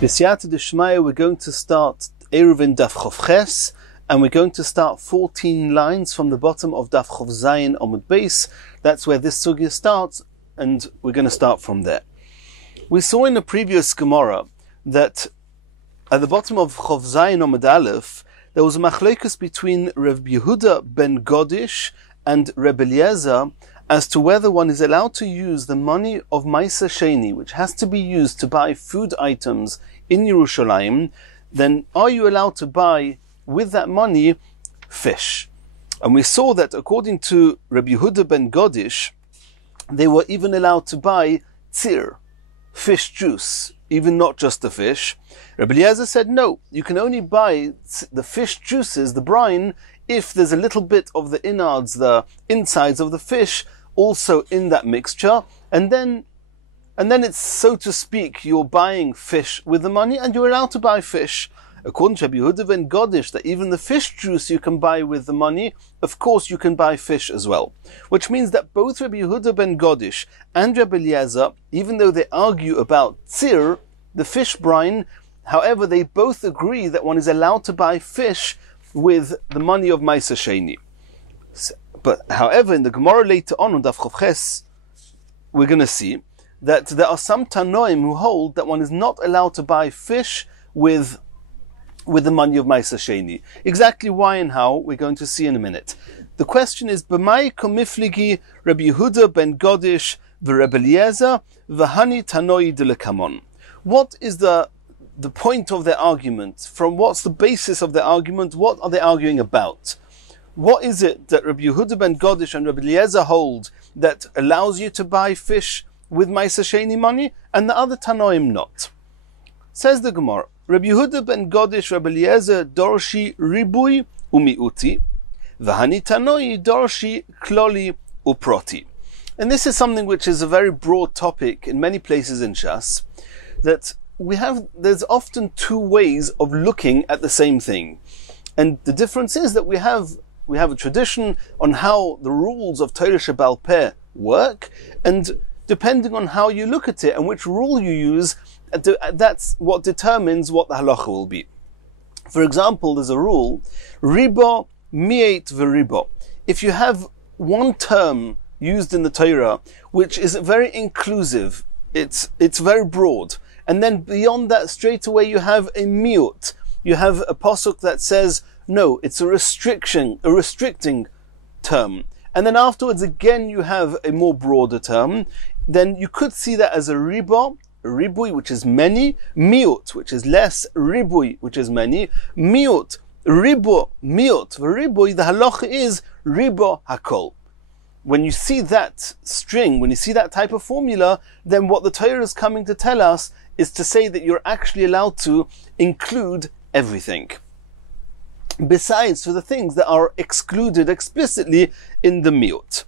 B'siyata d'shmaya, we're going to start Eirovin Daf Chof Ches, and we're going to start 14 lines from the bottom of Daf Chof Zayin Omud Beis. That's where this sugya starts, and we're going to start from there. We saw in the previous Gemara that at the bottom of Chof Zayin Omud Aleph, there was a machlokes between Reb Yehuda ben Godish and Reb Eliezer as to whether one is allowed to use the money of Maisa Sheni, which has to be used to buy food items in Yerushalayim. Then are you allowed to buy with that money fish? And we saw that according to Reb Yehuda ben Godish, they were even allowed to buy tzir, fish juice, even not just the fish. Reb Eliezer said, no, you can only buy the fish juices, the brine, if there's a little bit of the innards, the insides of the fish, also in that mixture, and then it's, so to speak, you're buying fish with the money, and you're allowed to buy fish. According to Reb Yehuda ben Godish, that even the fish juice you can buy with the money, of course you can buy fish as well. Which means that both Reb Yehuda ben Godish and Reb Eliezer, even though they argue about tzir, the fish brine, however, they both agree that one is allowed to buy fish with the money of Maisa Sheni. But however, in the Gemara later on Daf Chof Ches, we're going to see that there are some Tanoim who hold that one is not allowed to buy fish with the money of Maisa Sheni. Exactly why and how, we're going to see in a minute. The question is, B'mai komifligi Rabbi Yehuda ben Godish v'Reb Eliezer v'hani Tanoi d'lekamon. What is the point of their argument? From what's the basis of their argument? What are they arguing about? What is it that Rabbi Yehuda ben Godish and Rabbi Eliezer hold that allows you to buy fish with Maisa Sheni money, and the other Tanoim not? Says the Gemara, Rabbi Yehuda ben Godish, Rabbi Eliezer, dorshi ribui umiuti, v'hani Tanoi dorshi kloli uproti. And this is something which is a very broad topic in many places in Shas, that there's often two ways of looking at the same thing. And the difference is that we have a tradition on how the rules of Torah Shebal Peh work, and depending on how you look at it and which rule you use, that's what determines what the halacha will be. For example, there's a rule, ribo mi'et v'ribo. If you have one term used in the Torah, which is very inclusive, it's very broad, and then beyond that straight away you have a miut, you have a pasuk that says, no, it's a restricting term. And then afterwards again you have a more broader term. Then you could see that as a ribui, which is many, miut, which is less, ribui, which is many, miut, ribo, miut, ribui, the halacha is ribo hakol. When you see that string, when you see that type of formula, then what the Torah is coming to tell us is to say that you're actually allowed to include everything, besides for the things that are excluded explicitly in the miut.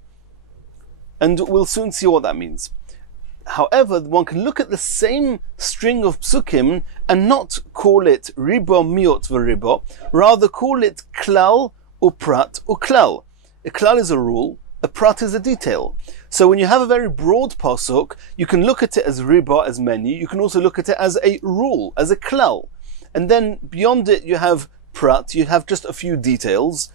And we'll soon see what that means. However, one can look at the same string of psukim and not call it ribo, miut, v'ribo, rather call it klal, uprat, uklal. A klal is a rule, a prat is a detail. So when you have a very broad pasuk, you can look at it as riba, as many. You can also look at it as a rule, as a klal. And then beyond it you have prat, you have just a few details.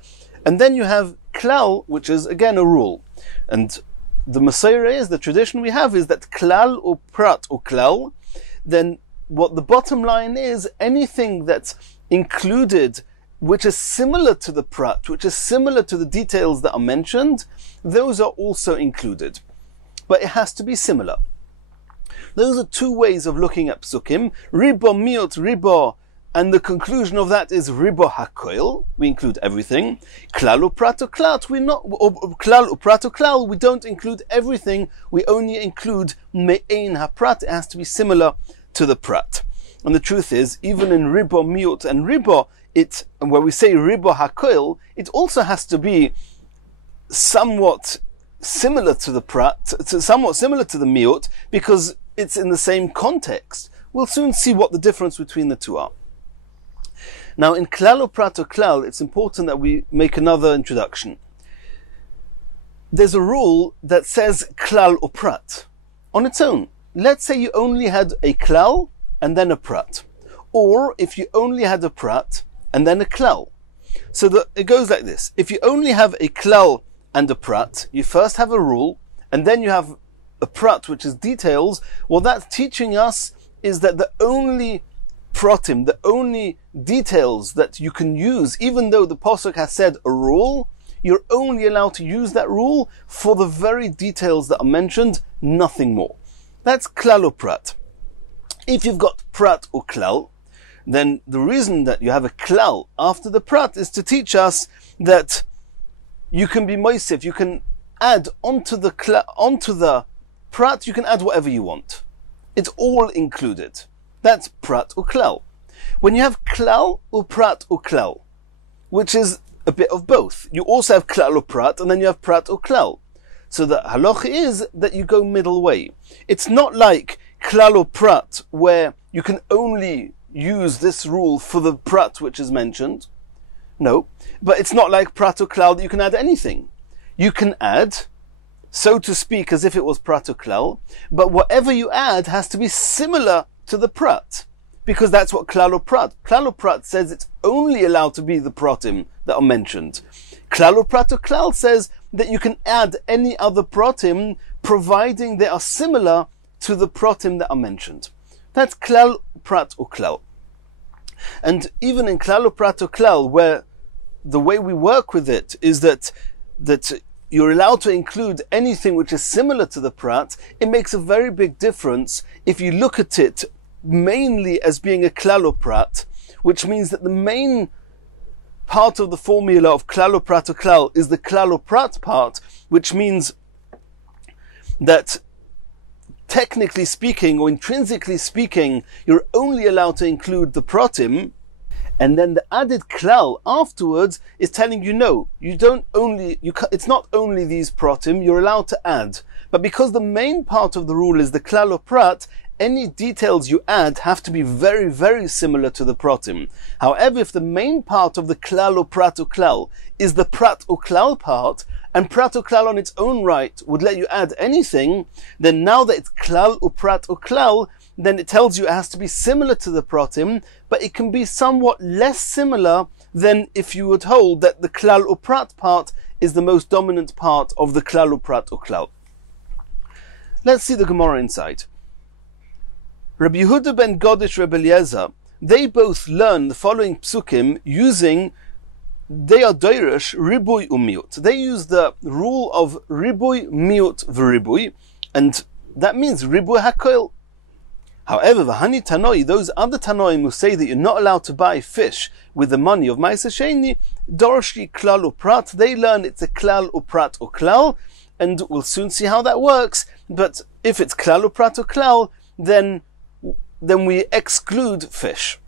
And then you have klal, which is again a rule. And the Masorah is, the tradition we have is that klal or prat or klal, then what the bottom line is, anything that's included which is similar to the prat, which is similar to the details that are mentioned, those are also included. But it has to be similar. Those are two ways of looking at psukim. Ribo, miut, ribo, and the conclusion of that is ribo hakoil. We include everything. Klal uprat uklat, klal uprat uklal, we don't include everything. We only include me'ein haprat. It has to be similar to the prat. And the truth is, even in ribo, miut, and ribo, where we say ribo hakoil, it also has to be somewhat similar to the prat, somewhat similar to the miut, because it's in the same context. We'll soon see what the difference between the two are. Now, in klal or prat or klal, it's important that we make another introduction. There's a rule that says klal or prat on its own. Let's say you only had a klal and then a prat. Or if you only had a prat and then a klal. So that it goes like this. If you only have a klal and a prat, you first have a rule, and then you have a prat, which is details. What that's teaching us is that the only pratim, the only details that you can use, even though the Pasuk has said a rule, you're only allowed to use that rule for the very details that are mentioned, nothing more. That's klal or prat. If you've got prat or klal, then the reason that you have a klal after the prat is to teach us that you can be moisif, you can add onto the prat, you can add whatever you want. It's all included. That's prat or klal. When you have klal or prat or klal, which is a bit of both, you also have klal or prat, and then you have prat or klal. So the halacha is that you go middle way. It's not like klal or prat, where you can only use this rule for the prat which is mentioned. No, but it's not like prat or klal that you can add anything. You can add, so to speak, as if it was prat or klal, but whatever you add has to be similar to the prat, because that's what klal or prat. Klal or prat says it's only allowed to be the pratim that are mentioned. Klal or prat or klal says that you can add any other pratim, providing they are similar to the pratim that are mentioned. That's klal, prat or klal. And even in klal or prat or klal, where the way we work with it is that you're allowed to include anything which is similar to the prat, it makes a very big difference if you look at it mainly as being a klal or prat, which means that the main part of the formula of klal or prat or klal is the klal or prat part, which means that technically speaking or intrinsically speaking, you're only allowed to include the pratim, and then the added klal afterwards is telling you no, it's not only these pratim, you're allowed to add. But because the main part of the rule is the klal or prat, any details you add have to be very, very similar to the pratim. However, if the main part of the klal or prat or klal is the prat or klal part, and prat or klal on its own right would let you add anything, then now that it's klal or prat or klal, then it tells you it has to be similar to the pratim, but it can be somewhat less similar than if you would hold that the klal or prat part is the most dominant part of the klal or prat or klal. Let's see the Gemara inside. Rabbi Yehuda ben Godish Rebbe Eliezer, they both learn the following psukim using, they are doirish ribui umiut. They use the rule of ribui miut v'ribui, and that means ribui hakoil. However, v'hani tanoi, those other tanoim who say that you're not allowed to buy fish with the money of ma'aser sheni, dorshi klal or prat, they learn it's a klal or prat or klal, and we'll soon see how that works. But if it's klal or prat or klal, then we exclude fish.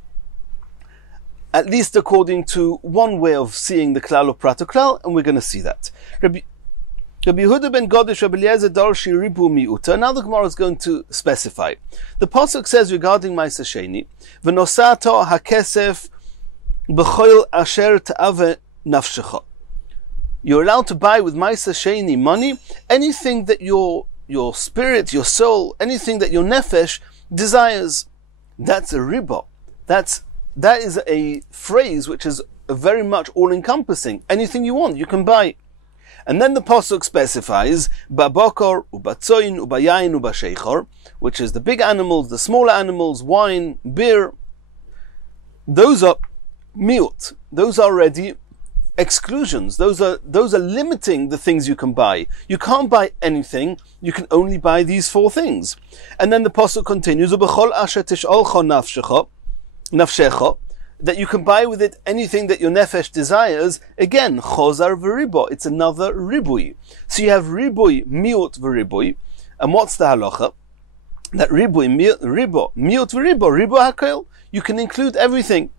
At least according to one way of seeing the klal or prat or klal, and we're going to see that. Rabbi Yehuda ben Godish Rebbe Eliezer darshi ribu miuta. Now the Gemara is going to specify. The pasuk says regarding ma'aser sheni, v'nosato hakesef b'choil asher ta'ave nafshecha. You're allowed to buy with ma'aser sheni money anything that your spirit, your soul, anything that your nefesh desires. That's a riba. That is a phrase which is very much all-encompassing. Anything you want, you can buy. And then the pasuk specifies babokor, ubatzoin, ubayayin, ubasheichor, which is the big animals, the smaller animals, wine, beer. Those are miut. Those are already exclusions. Those are limiting the things you can buy. You can't buy anything. You can only buy these four things. And then the pasuk continues, ubechol asher tishalcha nafshecha, that you can buy with it anything that your nefesh desires. Again, chozar v'ribo. It's another ribui. So you have ribui, miut v'ribui. And what's the halacha? That ribui, miut v'ribo, ribo hakel. You can include everything.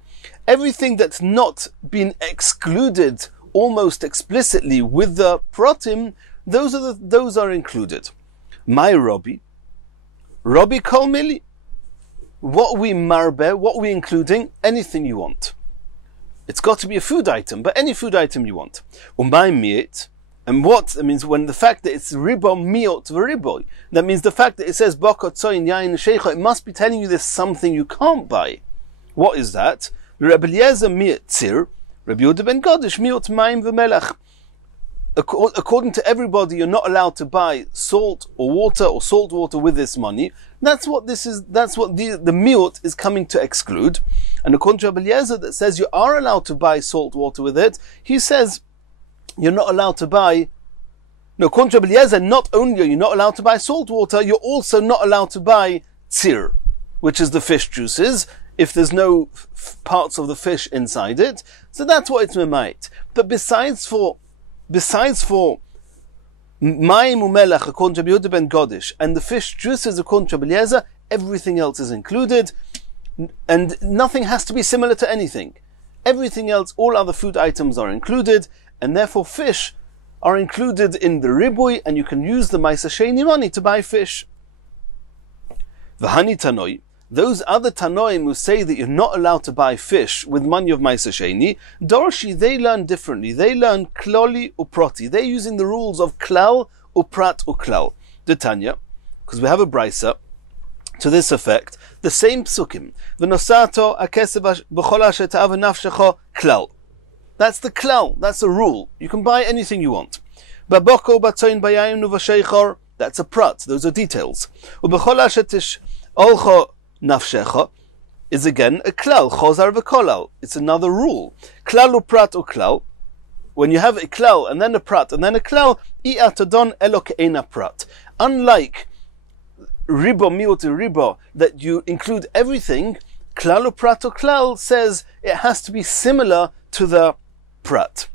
Everything that's not been excluded almost explicitly with the pratim, those are included. My Rabbi kol mili. What we marbe, what we including, anything you want. It's got to be a food item, but any food item you want. Umay miet, And what that means, when the fact that it's ribo miot v'riboy, that means the fact that it says bokor tzoyin yain sheikha, it must be telling you there's something you can't buy. What is that? Rabbi Eliezer miot tzir, Rabbi Yehuda ben Godish miot mayim v'melech. According to everybody, you're not allowed to buy salt or salt water with this money. That's what this is. That's what the miut is coming to exclude. And according to Rabbi Eliezer, that says you are allowed to buy salt water with it, he says you're not allowed to buy. No, according to Rabbi Eliezer, not only are you not allowed to buy salt water, you're also not allowed to buy tzir, which is the fish juices, if there's no parts of the fish inside it. So that's what it's memait. But besides for mayim umelech according to Rabbi Yehuda ben Godish and the fish juices according to Rabbi Eliezer, everything else is included, and nothing has to be similar to anything. Everything else, all other food items are included, and therefore fish are included in the ribui, and you can use the Ma'aser Sheni money to buy fish. V'hani tanoi, those other tanoim who say that you're not allowed to buy fish with money of Ma'aser Sheni, Dorshi, they learn differently. They learn kloli uproti. They're using the rules of klal uprat uklal. The Tanya, because we have a brisa to this effect, the same psukim. V'nosato akesev b'chol asher ta'av nafshecho klal. That's the klal. That's a rule. You can buy anything you want. Baboko batzoin bayayim nuvasheichor. That's a prat. Those are details. U'b'chol asher tish olcho nafshecha is again a klal. Chozar v'kolal. It's another rule. Klal uprat uklal. When you have a klal and then a prat and then a klal, i'atadon elok eina prat. Unlike ribo miut ribo, that you include everything, klal uprat uklal says it has to be similar to the prat.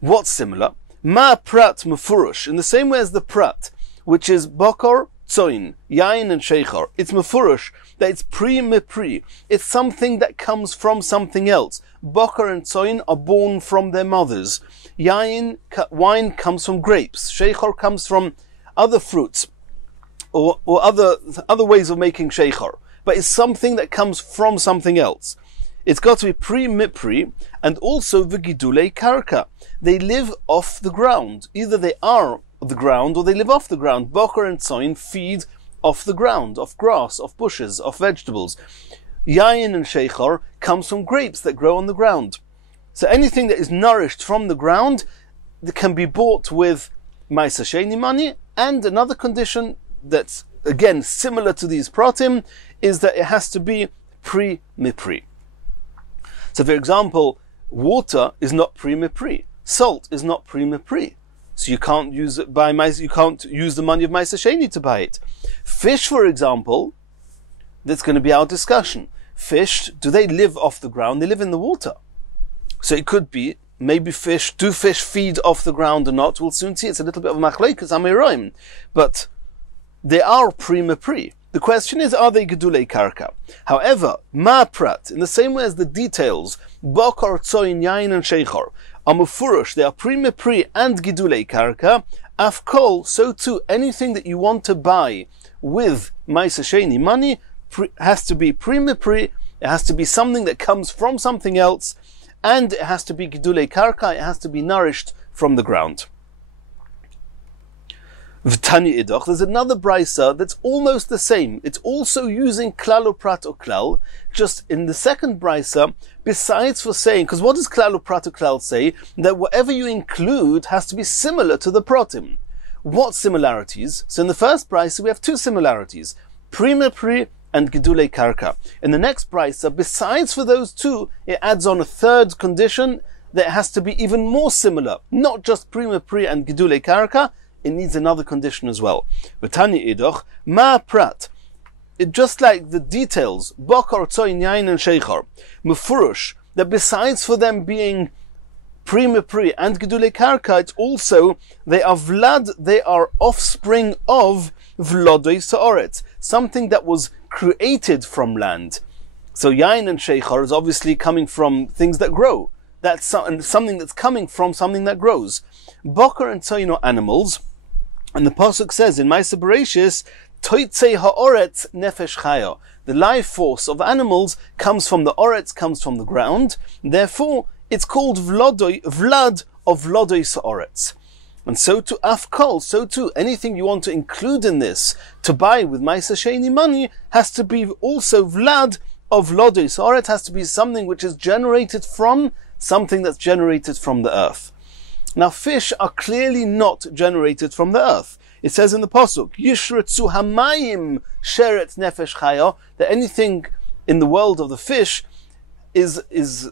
What's similar? Ma prat mefurush, in the same way as the prat, which is bokor, tzoin, yain and sheichar. It's mefurush, that it's pre-mepri. It's something that comes from something else. Bokor and tzoin are born from their mothers. Yain, wine, comes from grapes. Sheichar comes from other fruits, or other ways of making sheichar. But it's something that comes from something else. It's got to be pre-mipri, and also v'gidulei karka. They live off the ground. Either they are the ground or they live off the ground. Bokor and tzoin feed off the ground, off grass, off bushes, off vegetables. Yain and sheichar comes from grapes that grow on the ground. So anything that is nourished from the ground that can be bought with Ma'aser Sheni money. And another condition that's again similar to these pratim is that it has to be pre-mipri. So, for example, water is not pre-mipri. Salt is not pre-mipri. So you can't use it you can't use the money of Ma'aser Sheni to buy it. Fish, for example, that's going to be our discussion. Fish, do they live off the ground? They live in the water. So it could be, maybe do fish feed off the ground or not? We'll soon see. It's a little bit of machlekes amiroim. But they are pre-mipri. The question is, are they gedulei karka? However, ma prat, in the same way as the details, bokor, tzoin, yain, and sheichar, are mefurush, they are pre-mipri and gedulei karka, afkol, so too, anything that you want to buy with Ma'aser Sheni money has to be pre-mipri, it has to be something that comes from something else, and it has to be gedulei karka, it has to be nourished from the ground. There's another brisa that's almost the same. It's also using klal uprat uklal. Just in the second brisa, besides for saying, because what does klal uprat uklal say? That whatever you include has to be similar to the pratim. What similarities? So in the first brisa we have two similarities: pre-mipri and gedulei karka. In the next brisa, besides for those two, it adds on a third condition that it has to be even more similar. Not just pre-mipri and gedulei karka. It needs another condition as well. V'tani idoch, ma prat. Just like the details, bokor, tzoin, yain, and sheichar, mefurush, that besides for them being pre-mipri and gedulei karka, it's also, they are offspring of vlodoi sa'oretz, something that was created from land. So yain and sheichar is obviously coming from things that grow. That's something that's coming from something that grows. Bokor and tzoin are animals, and the pasuk says in Ma'aser Bereshis, Toitzei ha'oretz nefesh chaya. The life force of animals comes from the oretz, comes from the ground. Therefore, it's called vlad of vlodoi sa'oretz. And so to afkol, so too, anything you want to include in this, to buy with Maisa Sheni money, has to be also vlad of lodes, or it has to be something which is generated from something that's generated from the earth. Now fish are clearly not generated from the earth. It says in the Pasuk, Yishretzu hamayim sheret nefesh chaya, that anything in the world of the fish it's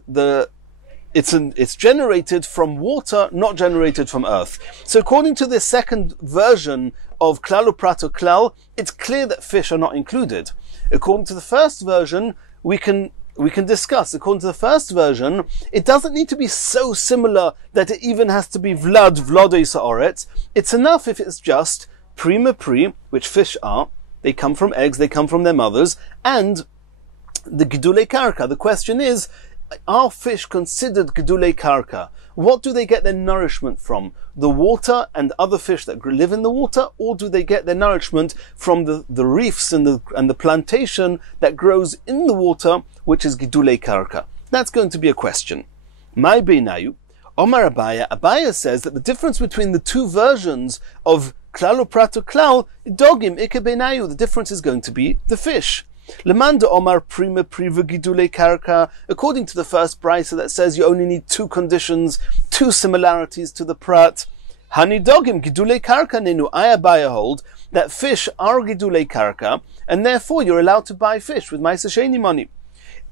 generated from water, not generated from earth. So according to the second version of klal uprato klal, it's clear that fish are not included. According to the first version, we can discuss. According to the first version, it doesn't need to be so similar that it even has to be vlodei sa'oretz. It's enough if it's just prima pri, which fish are. They come from eggs, they come from their mothers, and the gidulei karka. The question is, are fish considered gedulei karka? What do they get their nourishment from? The water and other fish that live in the water, or do they get their nourishment from the reefs and the plantation that grows in the water, which is gedulei karka? That's going to be a question. My beinayu, Omar Abaya. Abaya says that the difference between the two versions of klal uprato klal, dogim ike beinayu, the difference is going to be the fish. Lemanda Omar prima priva gidulei karka. According to the first brisa that says you only need two conditions, two similarities to the prat. Hani dogim gidulei karka nenu. I Abaya hold that fish are gidulei karka, and therefore you're allowed to buy fish with Maisa Sheni money.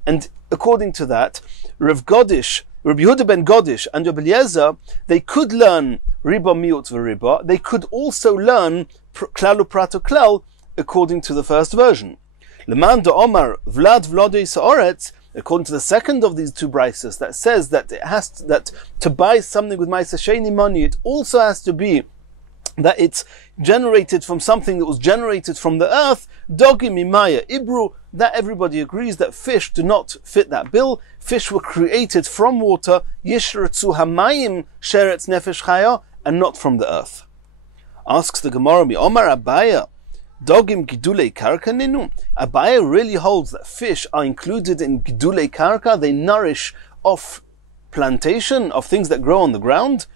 And according to that, Rabbi Yehuda ben Godish and Rabbi Eliezer, they could learn riba miut v'riba. They could also learn klal uprato klal according to the first version. Leman de Omar Vlad Vlodei Sa'oretz, according to the second of these two brises that says that it has that to buy something with Maisa Sheni money, it also has to be that it's generated from something that was generated from the earth. Dogi mimaya ibru, that everybody agrees that fish do not fit that bill. Fish were created from water, yishretzu hamayim sheretz nefesh chaya, and not from the earth. Asks the Gemara, mi Omar Abaya, Dogim gidulei karka ninu. Abaya really holds that fish are included in gidulei karka. They nourish off plantation, of things that grow on the ground.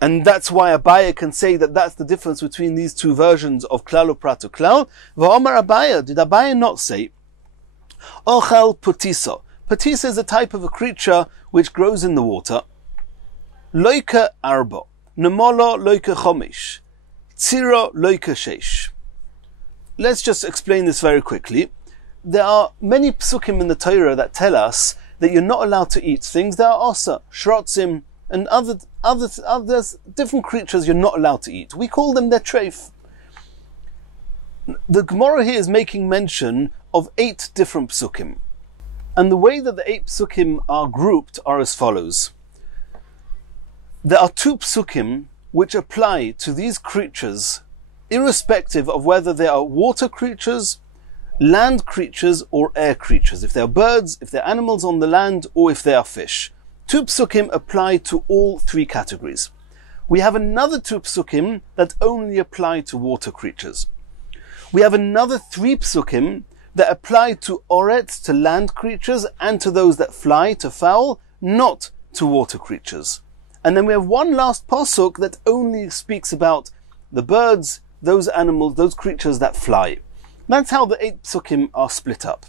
And that's why Abaya can say that that's the difference between these two versions of klal uprato klal. V'omar Abaya, did Abaya not say, Ochel putisa. Putisa is a type of a creature which grows in the water. Loika arba. Nemolo loika chomish. Tzira loika sheish. Let's just explain this very quickly. There are many psukim in the Torah that tell us that you're not allowed to eat things that are osa, shrotzim, and other different creatures you're not allowed to eat. We call them their treif. The Gemara here is making mention of 8 different psukim. And the way that the 8 psukim are grouped are as follows. There are 2 psukim which apply to these creatures irrespective of whether they are water creatures, land creatures, or air creatures. If they are birds, if they're animals on the land, or if they are fish. 2 psukim apply to all 3 categories. We have another 2 psukim that only apply to water creatures. We have another 3 psukim that apply to oretz, to land creatures, and to those that fly, to fowl, not to water creatures. And then we have one last pasuk that only speaks about the birds, those animals, those creatures that fly. That's how the 8 psukim are split up.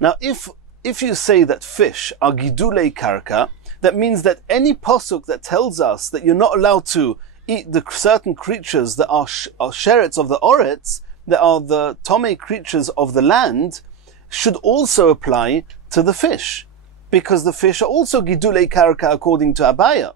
Now, if you say that fish are gidulei karka, that means that any pasuk that tells us that you're not allowed to eat the certain creatures that are sheretz of the oretz, that are the tomei creatures of the land, should also apply to the fish, because the fish are also gidulei karka according to Abaya.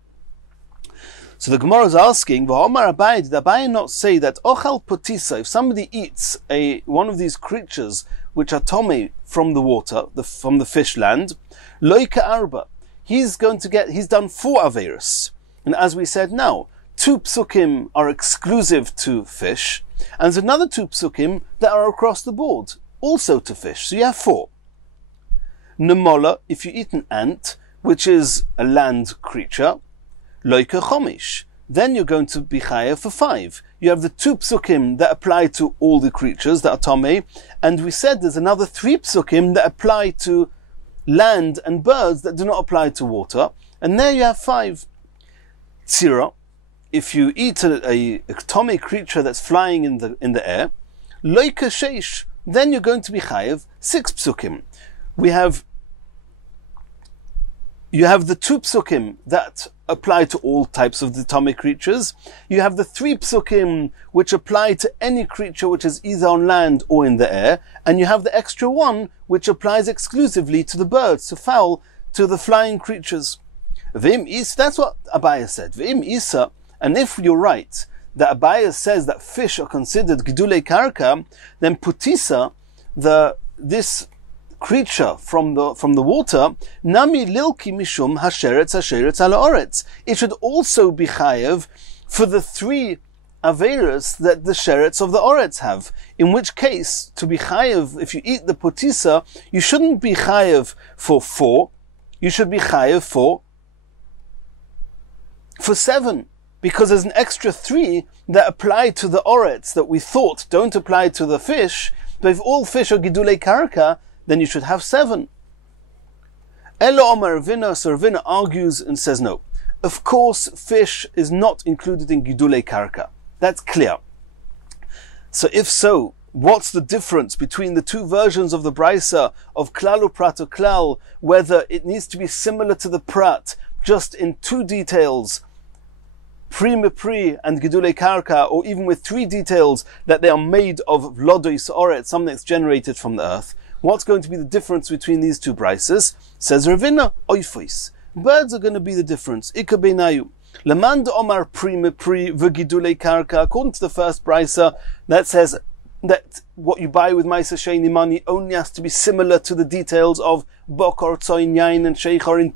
So the Gemara is asking, V'omar Abaya, did Abaya not say that ochal potisa, if somebody eats one of these creatures which are tomei from the water, from the fish land, loika arba, he's done 4 averos. And as we said now, 2 psukim are exclusive to fish, and there's another 2 psukim that are across the board, also to fish. So you have 4. Nemola, if you eat an ant, which is a land creature, loika chomish, then you're going to be chayav for 5. You have the 2 psukim that apply to all the creatures that are tomei, and we said there's another 3 psukim that apply to land and birds that do not apply to water, and there you have 5. tzira, if you eat a atomic creature that's flying in the air, loika sheish, then you're going to be chayev 6 psukim. You have the 2 psukim that apply to all types of atomic creatures. You have the 3 psukim which apply to any creature which is either on land or in the air. And you have the extra 1 which applies exclusively to the birds, to fowl, to the flying creatures. V'im is, that's what Abaya said. V'im isa, and if you're right, that Abaya says that fish are considered gidulei karka, then putisa, this creature from the water, nami lilki mishum hasheretz ala oretz. It should also be chayev for the 3 averas that the sheretz of the oretz have. In which case, to be chayev, if you eat the putisa, you shouldn't be chayev for 4. You should be chayev for 7, because there's an extra 3 that apply to the oretz that we thought don't apply to the fish. But if all fish are gidulei karka, then you should have 7. Elo Omar Ravina, so Ravina argues and says no. Of course, fish is not included in gidulei karka. That's clear. So if so, what's the difference between the 2 versions of the brisa of klal uprat or klal, whether it needs to be similar to the prat, just in 2 details, pri mepri and gidulei karka, or even with 3 details that they are made of vlodois oret, something that's generated from the earth? What's going to be the difference between these 2 brises? Says Ravina, oifos. Birds are going to be the difference. Ika beinayu. Lemanda omar pri mepri v'gidulei karka. According to the first brisa, that says that what you buy with Maisa Sheni money only has to be similar to the details of bokor, tzoin, yain, and sheichor in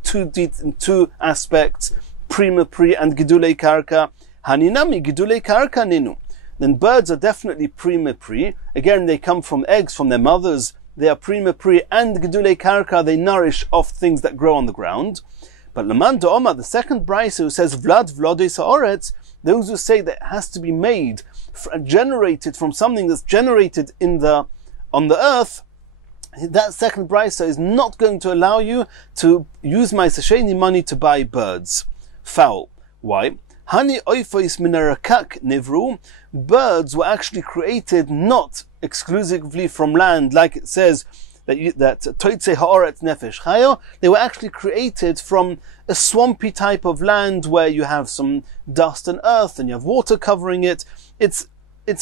2 aspects, pri mepri and gidulei karka. Haninami gidulei karka ninu. Then birds are definitely pri mepri. Again, they come from eggs from their mothers. They are pri mepri and gidulei karka. They nourish off things that grow on the ground. But Laman Da'oma, the second brisa, who says Vlad Vlodes Ha'oretz, those who say that it has to be made, generated from something that's generated on the earth, that second brisa is not going to allow you to use Ma'aseh Sheni money to buy birds, fowl. Why? Hani oifos minarakak nivru. Birds were actually created not exclusively from land, like it says that toitze ha'oretz nefesh chayo. They were actually created from a swampy type of land where you have some dust and earth and you have water covering it. It's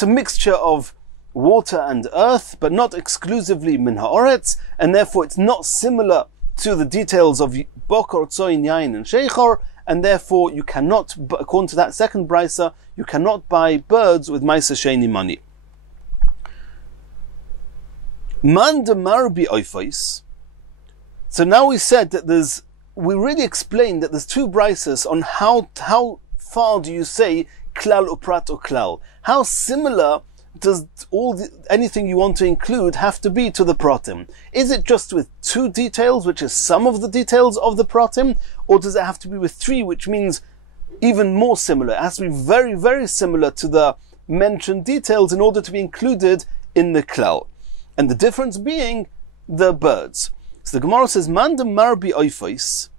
a mixture of water and earth, but not exclusively min ha'oretz, and therefore it's not similar to the details of bokor, tzoin, yain, and sheichor, and therefore you cannot, according to that second brisa, you cannot buy birds with Ma'aseh Sheni money. Man de marbi oifos. So now we said that we really explained that there's 2 brises on how far do you say klal uprat or klal? How similar does anything you want to include have to be to the pratim? Is it just with 2 details, which is some of the details of the pratim, or does it have to be with 3, which means even more similar? It has to be very, very similar to the mentioned details in order to be included in the klal. And the difference being the birds. So the Gemara says, Man de marbi oifos,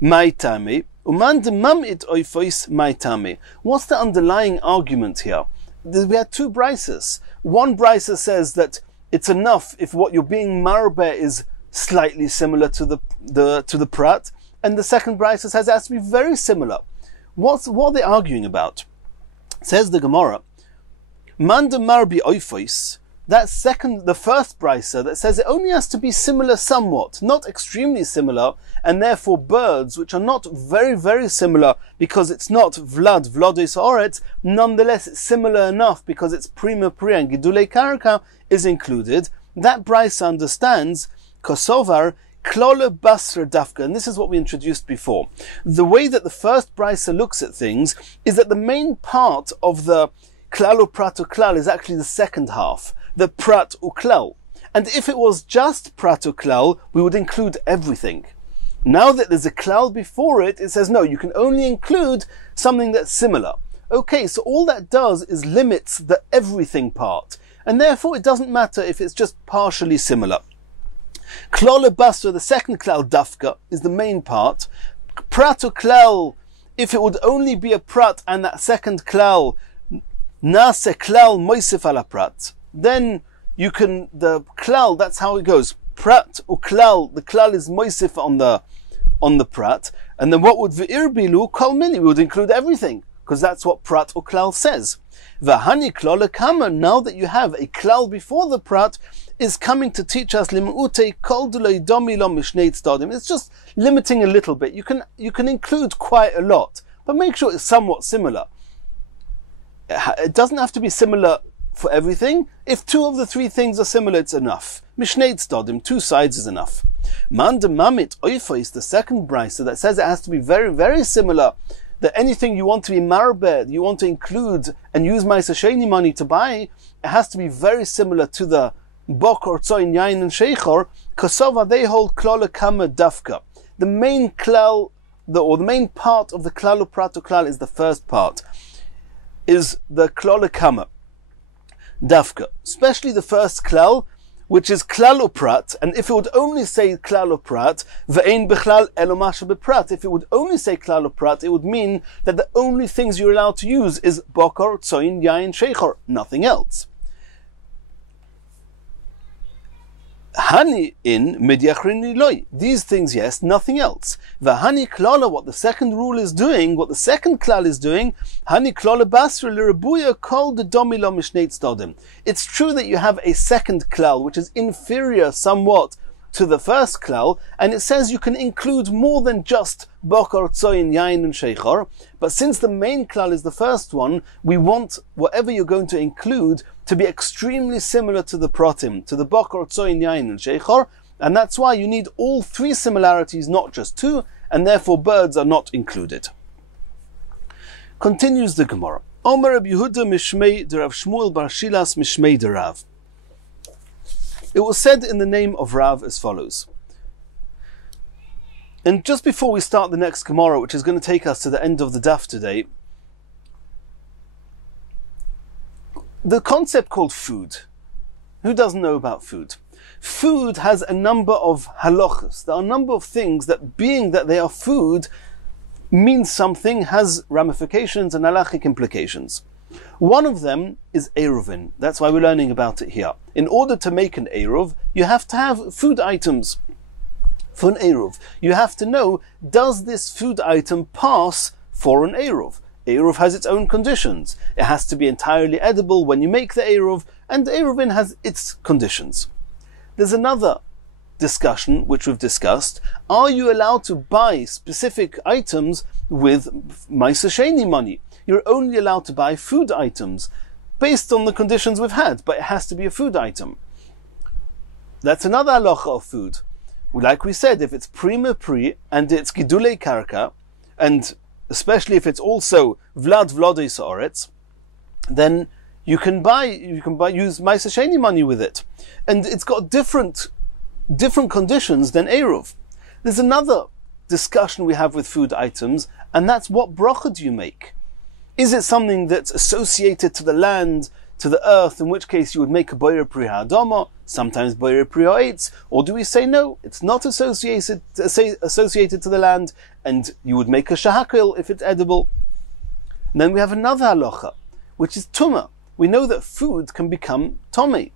maitame, uman de mamit oifos, maitame. What's the underlying argument here? We had 2 brises. One brisa says that it's enough if what you're being marbe is slightly similar to the prat, and the second brisa says it has to be very similar. What are they arguing about? Says the Gemara, Man de marbi oifos. The first brisa that says it only has to be similar somewhat, not extremely similar, and therefore birds, which are not very, very similar because it's not vlodes ha'oretz, nonetheless it's similar enough because it's pri mepri and gidulei karka is included. That brisa understands kosovar klole basra dafka, and this is what we introduced before. The way that the first brisa looks at things is that the main part of the klal uprat uklal is actually the second half, the prat uklal. And if it was just prat uklal, we would include everything. Now that there's a klal before it, it says no, you can only include something that's similar. Okay, so all that does is limits the everything part, and therefore it doesn't matter if it's just partially similar. Klal basra, the second klal dafka, is the main part. Prat uklal if it would only be a prat and that second klal, nase klal moisif ala prat, then you can, the klal, that's how it goes. Prat or klal, the klal is moisif on the prat, and then what would v'ir bilu kol mini? We would include everything, because that's what prat or klal says. V'hani klal kama, now that you have a klal before the prat, is coming to teach us limute kol dulei domi lo mishnei tzadim. It's just limiting a little bit. You can include quite a lot, but make sure it's somewhat similar. It doesn't have to be similar for everything. If two of the three things are similar, it's enough. Mishnei tzadim, two sides is enough. Man de mamit oifa is the second brisa that says it has to be very, very similar. That anything you want to be marber, you want to include and use ma'aser sheni money to buy, it has to be very similar to the bok or tzoin yain and sheichor. Kosova, they hold klal kama dafka. The main klal, or the main part of the klal prat or klal is the first part, is the klal kama dafka, especially the first klal, which is klal prat. And if it would only say klal prat, ve'ein bechlal elo masha beprat, if it would only say klal prat, it would mean that the only things you're allowed to use is bokor, tzoin, yain, sheichor, nothing else. Hani in midyachrini loy. These things, yes, nothing else. V'hani klala, what the second rule is doing, what the second klal is doing, hani klala basra l'rebuya kol de domi lo mishnei tzadim. It's true that you have a second klal, which is inferior somewhat to the first klal, and it says you can include more than just bokor, tzoin, yain, and sheichor. But since the main klal is the first one, we want whatever you're going to include to be extremely similar to the pratim, to the bokor, tzoin, yain, and sheichor, and that's why you need all three similarities, not just two, and therefore birds are not included. Continues the Gemara. Omer Reb Yehuda mishmei de Rav Shmuel bar Shilas mishmei de Rav. It was said in the name of Rav as follows. And just before we start the next Gemara, which is going to take us to the end of the daf today, the concept called food. Who doesn't know about food? Food has a number of halachas. There are a number of things that, being that they are food, means something, has ramifications and halachic implications. One of them is Eirovin. That's why we're learning about it here. In order to make an Eirov, you have to have food items. For an Eirov, you have to know, does this food item pass for an Eirov? Eirov has its own conditions. It has to be entirely edible when you make the Eirov, and Eirovin has its conditions. There's another discussion which we've discussed. Are you allowed to buy specific items with ma'aser sheni money? You're only allowed to buy food items based on the conditions we've had, but it has to be a food item. That's another halacha of food. Like we said, if it's prima pri and it's gidulei karka, and especially if it's also vlad vlodei sa'aretz, then you can use ma'aser sheni money with it, and it's got different conditions than eruv. There's another discussion we have with food items, and that's what bracha do you make? Is it something that's associated to the land, to the earth, in which case you would make a boyer pri ha'adama, sometimes boyer pri ha'etz, or do we say no, it's not associated to the land, and you would make a shahakil if it's edible? And then we have another halacha, which is tumah. We know that food can become tomei.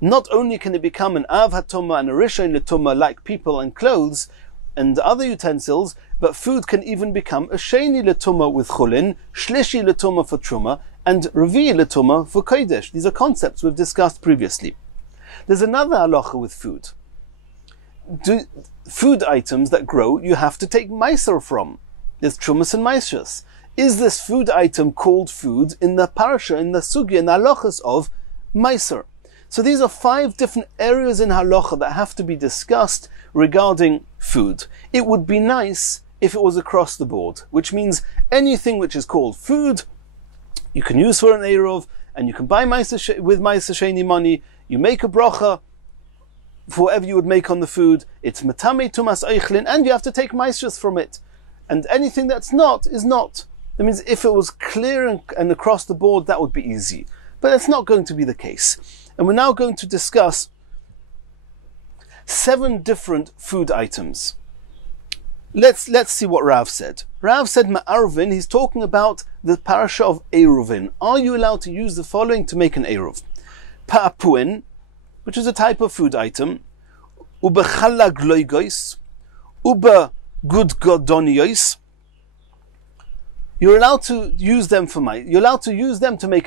Not only can it become an av hatumah and a rishon letumah like people and clothes and other utensils, but food can even become a sheni letumah with chulin, shlishi letumah for truma, and revi letumah for kodesh. These are concepts we've discussed previously. There's another halacha with food. Food items that grow, you have to take meiser from. There's trumas and meisers. Is this food item called food in the parasha, in the sugya, in the halachas of meiser? So these are 5 different areas in halacha that have to be discussed regarding food. It would be nice if it was across the board, which means anything which is called food, you can use for an eirov, and you can buy with ma'aser sheni money. You make a bracha for whatever you would make on the food. It's matame tumas eichlin, and you have to take ma'asers from it. And anything that's not is not. That means if it was clear and across the board, that would be easy. But that's not going to be the case. And we're now going to discuss 7 different food items. Let's see what Rav said. Rav said ma'arvin, he's talking about the parasha of Eirovin. Are you allowed to use the following to make an Eirov? Pa'apuin, which is a type of food item, uba chalag loigois, uba gudgodonios. You're allowed to use them to make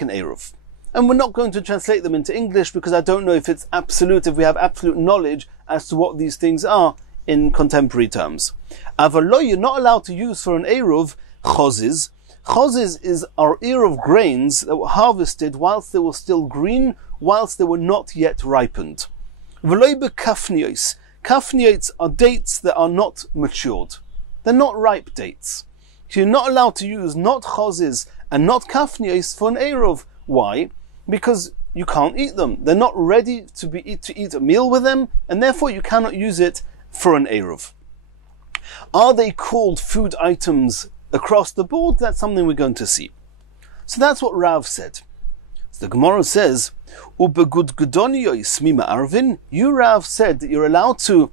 an Eirov. And we're not going to translate them into English because I don't know if it's absolute, if we have absolute knowledge as to what these things are in contemporary terms. Avalo, you're not allowed to use for an Eirov chozis. Chozis is our ear of grains that were harvested whilst they were still green, whilst they were not yet ripened. V'loibe kafniois. Kafniois are dates that are not matured. They're not ripe dates. So you're not allowed to use not chozis and not kafniois for an Eirov. Why? Because you can't eat them. They're not ready to eat a meal with them, and therefore you cannot use it for an Eirov. Are they called food items across the board? That's something we're going to see. So that's what Rav said. So the Gemara says, "Ubegudgudoniyos mima arvin." You, Rav, said that you're allowed to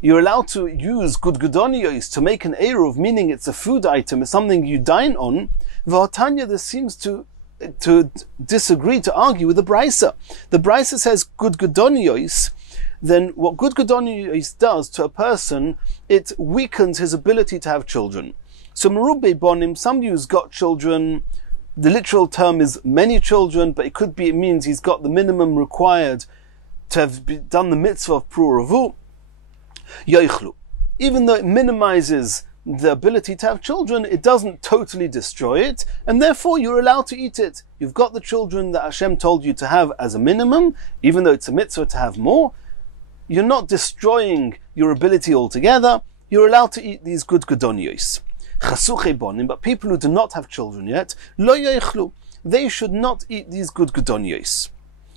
use gudgudoniyos to make an Eirov, meaning it's a food item, it's something you dine on. V'hatanya, this seems to disagree, to argue with the Brisa. The Brisa says gudgudoniyos. Then what gudgudoniyos does to a person, it weakens his ability to have children. So merube bonim, somebody who's got children, the literal term is many children, but it means he's got the minimum required to have done the mitzvah of pruravu, yoichlu. Even though it minimizes the ability to have children, it doesn't totally destroy it, and therefore you're allowed to eat it. You've got the children that Hashem told you to have as a minimum, even though it's a mitzvah to have more. You're not destroying your ability altogether. You're allowed to eat these gudgudoniyos. Chasuche bonim, but people who do not have children yet, lo yoichlu, they should not eat these gudgudoniyos.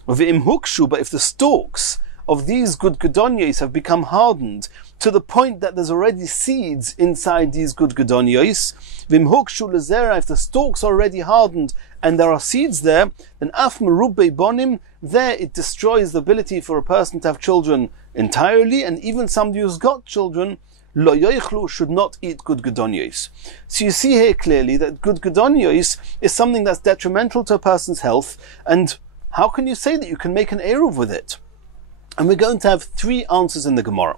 V'im hukshu, but if the stalks of these gudgudoniyos have become hardened to the point that there's already seeds inside these gudgudoniyos, v'im hukshu lezera, if the stalks are already hardened and there are seeds there, then af merube bonim, there it destroys the ability for a person to have children entirely, and even somebody who's got children, lo yoichlu, should not eat gudgudoniyos. So you see here clearly that gudgudoniyos is something that's detrimental to a person's health, and how can you say that you can make an Eruv with it? And we're going to have three answers in the Gemara.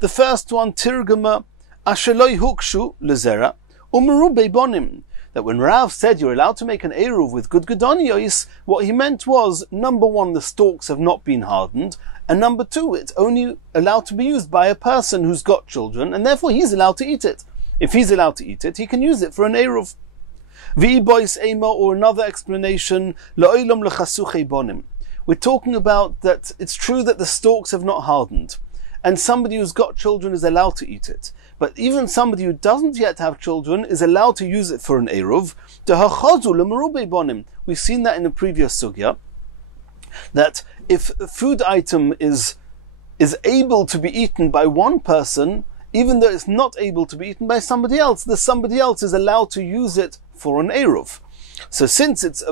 The first one, Tirgama, Asheloi hukshu lezera, umerube bonim. That when Rav said you're allowed to make an Eruv with gudgudoniyos, what he meant was, number one, the stalks have not been hardened, and number two, it's only allowed to be used by a person who's got children, and therefore he's allowed to eat it. If he's allowed to eat it, he can use it for an Eruv. V'ibois ema, or another explanation, la'olam lechasuche bonim. We're talking about that it's true that the stalks have not hardened, and somebody who's got children is allowed to eat it. But even somebody who doesn't yet have children is allowed to use it for an Eruv. We've seen that in the previous sugya, that if a food item is able to be eaten by one person, even though it's not able to be eaten by somebody else, the somebody else is allowed to use it for an Eruv. So since it's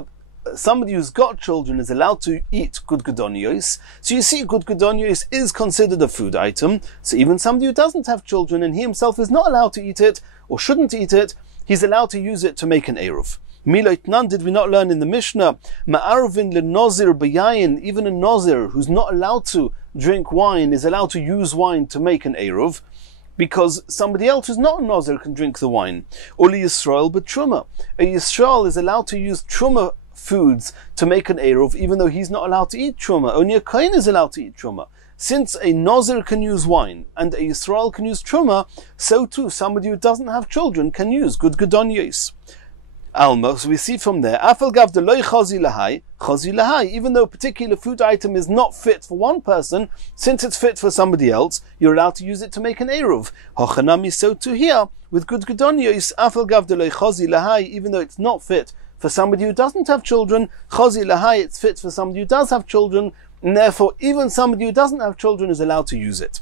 somebody who's got children is allowed to eat gudgudoniyos, so you see gudgudoniyos is considered a food item, so even somebody who doesn't have children and he himself is not allowed to eat it, or shouldn't eat it, he's allowed to use it to make an Eruv. Miloitnan, did we not learn in the Mishnah, Ma'arvin le-nozir b'yayin, even a nozir who's not allowed to drink wine is allowed to use wine to make an Eruv, because somebody else who's not a nozir can drink the wine. Uli Yisrael b'truma. A Yisrael is allowed to use truma foods to make an Eruv, even though he's not allowed to eat truma. Only a kohen is allowed to eat truma. Since a nozir can use wine and a Yisrael can use truma, so too somebody who doesn't have children can use gudgudoniyos. Almonds, we see from there, even though a particular food item is not fit for one person, since it's fit for somebody else, you're allowed to use it to make an Eruv. Hochanami, so too here, with gudgudoniyos, even though it's not fit for somebody who doesn't have children, chazi lahai, it's fit for somebody who does have children, and therefore even somebody who doesn't have children is allowed to use it.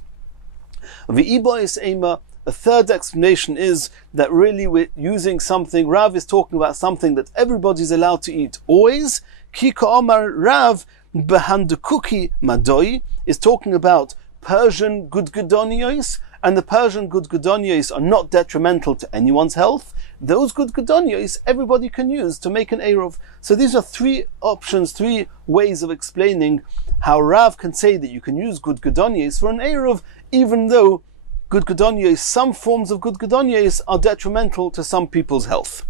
V'ibois ema, a third explanation is that really we're using something, Rav is talking about something that everybody's allowed to eat always. Ki ka'omar Rav behandukuki madoi is talking about Persian gudgudoniyos, and the Persian gudgudonyos are not detrimental to anyone's health, those gudgudonyos everybody can use to make an eruv. So these are three options, three ways of explaining how Rav can say that you can use gudgudonyos for an eruv, even though gudgudonyos, some forms of gudgudonyos, are detrimental to some people's health.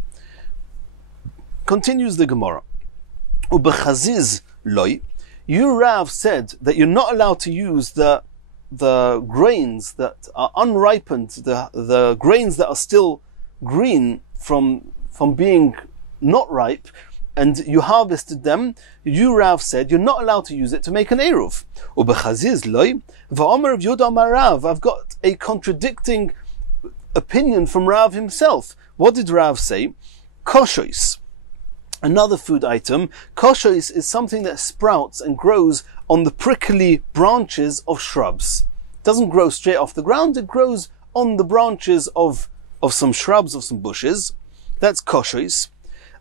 Continues the Gemara. Ubechaziz loy, you Rav said that you're not allowed to use the grains that are unripened, the grains that are still green from being not ripe, and you harvested them. You Rav said you're not allowed to use it to make an eruv. Ubechaziz loy, va'omer of Yud Amar Rav. I've got a contradicting opinion from Rav himself. What did Rav say? Koshois. Another food item. Koshois is something that sprouts and grows on the prickly branches of shrubs. It doesn't grow straight off the ground, it grows on the branches of some shrubs, of some bushes. That's koshois.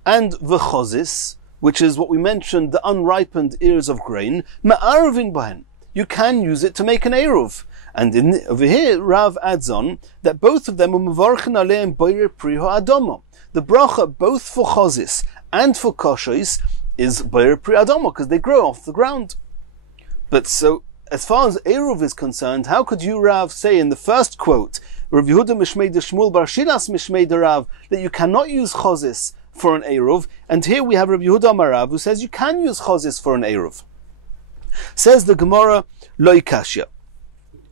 And v'chozis, which is what we mentioned, the unripened ears of grain, ma'arovin bahen. You can use it to make an eruv. And over here, Rav adds on that both of them are mevarchen aleim boire pri ha'adama. The bracha, both for chozis and for koshois, is boire pri ha'adama, because they grow off the ground. But so, as far as eruv is concerned, how could you, Rav, say in the first quote, Rav Yehuda Mishmei de Shmuel Bar Shilas Mishmei de Rav, that you cannot use chozis for an eruv, and here we have Rav Yehuda Amar Rav who says you can use chozis for an eruv. Says the Gemara, Loi Kashya.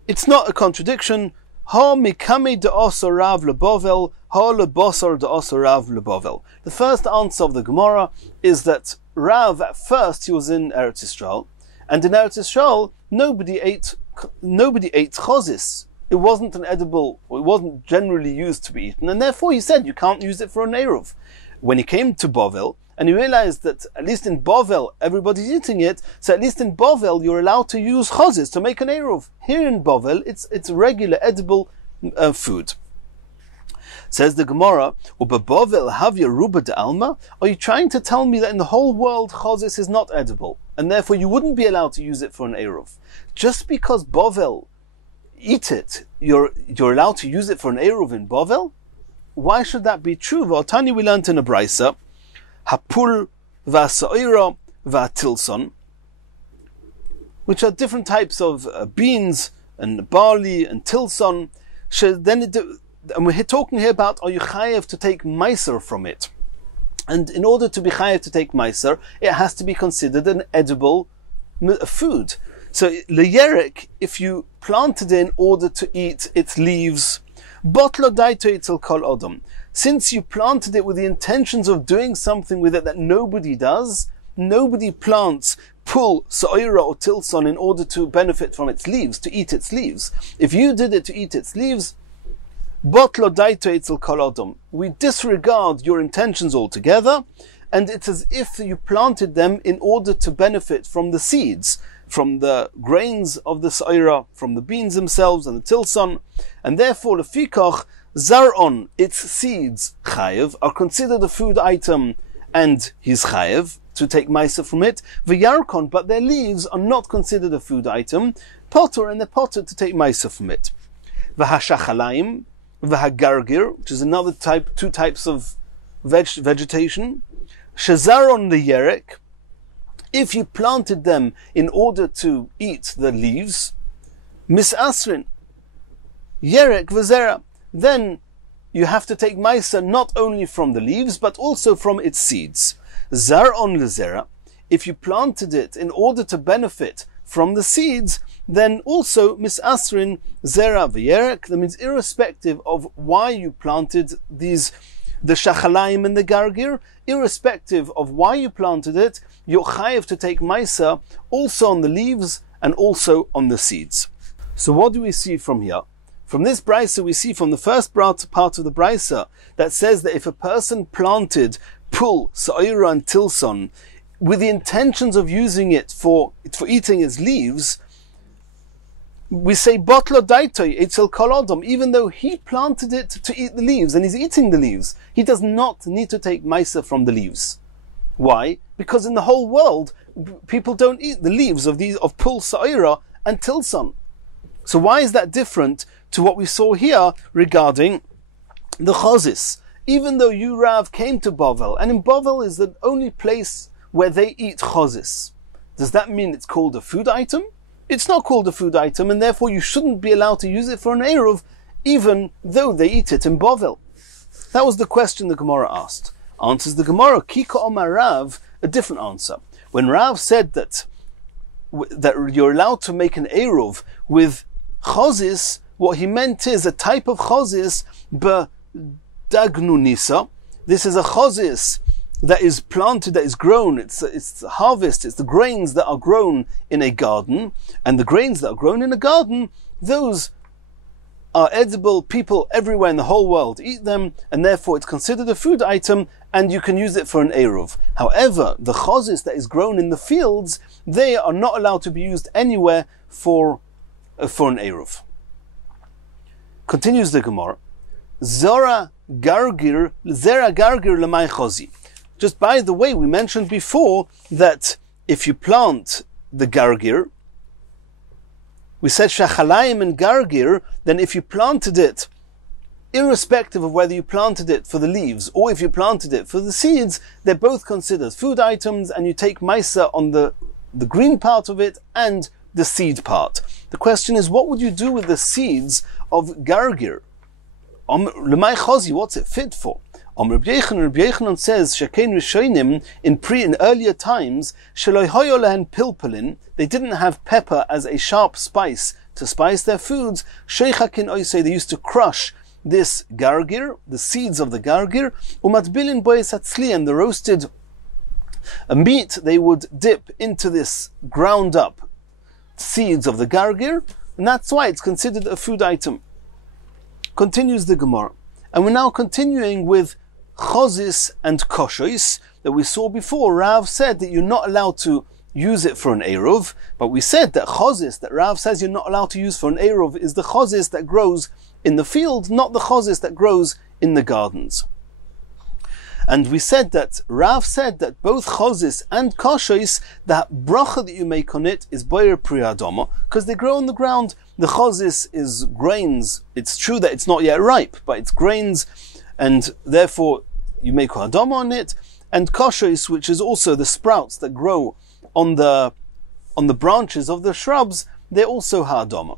It's not a contradiction. Ha mikame de osor Rav lebovel, ha lebosor de osor Rav lebovel. The first answer of the Gemara is that Rav, at first, he was in Eretz Yisrael, and in Eretz Yisrael, nobody ate chozis. It wasn't an edible, or it wasn't generally used to be eaten, and therefore he said you can't use it for an eruv. When he came to Bovel, and he realized that at least in Bovel everybody's eating it, so at least in Bovel you're allowed to use chozis to make an eruv. Here in Bovel it's regular edible food. Says the Gemara, "UbeBovel havya ruba de alma." Are you trying to tell me that in the whole world chozis is not edible, and therefore you wouldn't be allowed to use it for an eruv? Just because Bovel eat it, you're allowed to use it for an eruv in Bovel? Why should that be true? V'altani, we learned in a brisa, hapul v'asa'ira v'atilson, which are different types of beans and barley and tilson. And we're talking here about, are you chayev to take meiser from it? And in order to be chayev to take meiser, it has to be considered an edible food. So leyerek, if you planted it in order to eat its leaves, botlo daito itzel kol odom. Since you planted it with the intentions of doing something with it that nobody does, nobody plants pul, sa'ira or tilson in order to benefit from its leaves, to eat its leaves. If you did it to eat its leaves, botlo daito itzel kol odom. We disregard your intentions altogether, and it's as if you planted them in order to benefit from the seeds, from the grains of the sa'ira, from the beans themselves and the tilson, and therefore the fikach, zaron, its seeds, chayev, are considered a food item, and he's chayev to take meiser from it. V'yarkon, but their leaves are not considered a food item, potter, and they're potter to take meiser from it. V'hashachalaim, v'hagargir, which is another type, two types of vegetation. Shezaron the yerek, if you planted them in order to eat the leaves, misasrin, yerek v'zera, then you have to take meiser not only from the leaves, but also from its seeds. Zar'on l'zera, if you planted it in order to benefit from the seeds, then also misasrin zera v'yerek, that means irrespective of why you planted these, the shachalaim and the gargir, irrespective of why you planted it, you're chayev to take meiser also on the leaves and also on the seeds. So what do we see from here? From this brisa, we see from the first part of the brisa that says that if a person planted pul, sa'ira and tilson with the intentions of using it for eating its leaves, we say botlo daitoi etzel kol odom, even though he planted it to eat the leaves and he's eating the leaves, he does not need to take meiser from the leaves. Why? Because in the whole world, people don't eat the leaves of pul, sa'ira and tilson. So why is that different to what we saw here regarding the chozis. Even though you, Rav, came to Bovel, and in Bovel is the only place where they eat chozis, does that mean it's called a food item? It's not called a food item, and therefore you shouldn't be allowed to use it for an Eruv, even though they eat it in Bovel. That was the question the Gemara asked. Answers the Gemara, Kika Omar Rav, a different answer. When Rav said that you're allowed to make an Eruv with chozis, what he meant is a type of chozis, bedagnunisa. This is a chozis that is planted, that is grown. It's the harvest, it's the grains that are grown in a garden. And the grains that are grown in a garden, those are edible. People everywhere in the whole world eat them, and therefore it's considered a food item, and you can use it for an Eruv. However, the chozis that is grown in the fields, they are not allowed to be used anywhere for an Eruv. Continues the Gemara. Zera Gargir lemay chozi. Just by the way, we mentioned before that if you plant the Gargir, we said Shachalayim and Gargir, then if you planted it, irrespective of whether you planted it for the leaves or if you planted it for the seeds, they're both considered food items, and you take Maisa on the green part of it and the seed part. The question is, what would you do with the seeds of Gargir? Lemay chozi, what's it fit for? Rabbi Yochanan says, Shekein Rishonim, in earlier times, Sheloi hoyo lehen pilpulin, they didn't have pepper as a sharp spice to spice their foods. Sheichakin oisei, they used to crush this gargir, the seeds of the gargir, umatbilin boyes hatzli, and the roasted meat they would dip into this ground up seeds of the gargir, and that's why it's considered a food item. Continues the Gemara. And we're now continuing with chozis and koshois that we saw before. Rav said that you're not allowed to use it for an Eruv, but we said that chozis that Rav says you're not allowed to use for an Eruv is the chozis that grows in the field, not the chozis that grows in the gardens. And we said that Rav said that both chozis and koshois, the bracha that you make on it is boyer priyadoma, because they grow on the ground. The chozis is grains. It's true that it's not yet ripe, but it's grains, and therefore you make adama on it. And koshois, which is also the sprouts that grow on the branches of the shrubs, they're also ha'adama.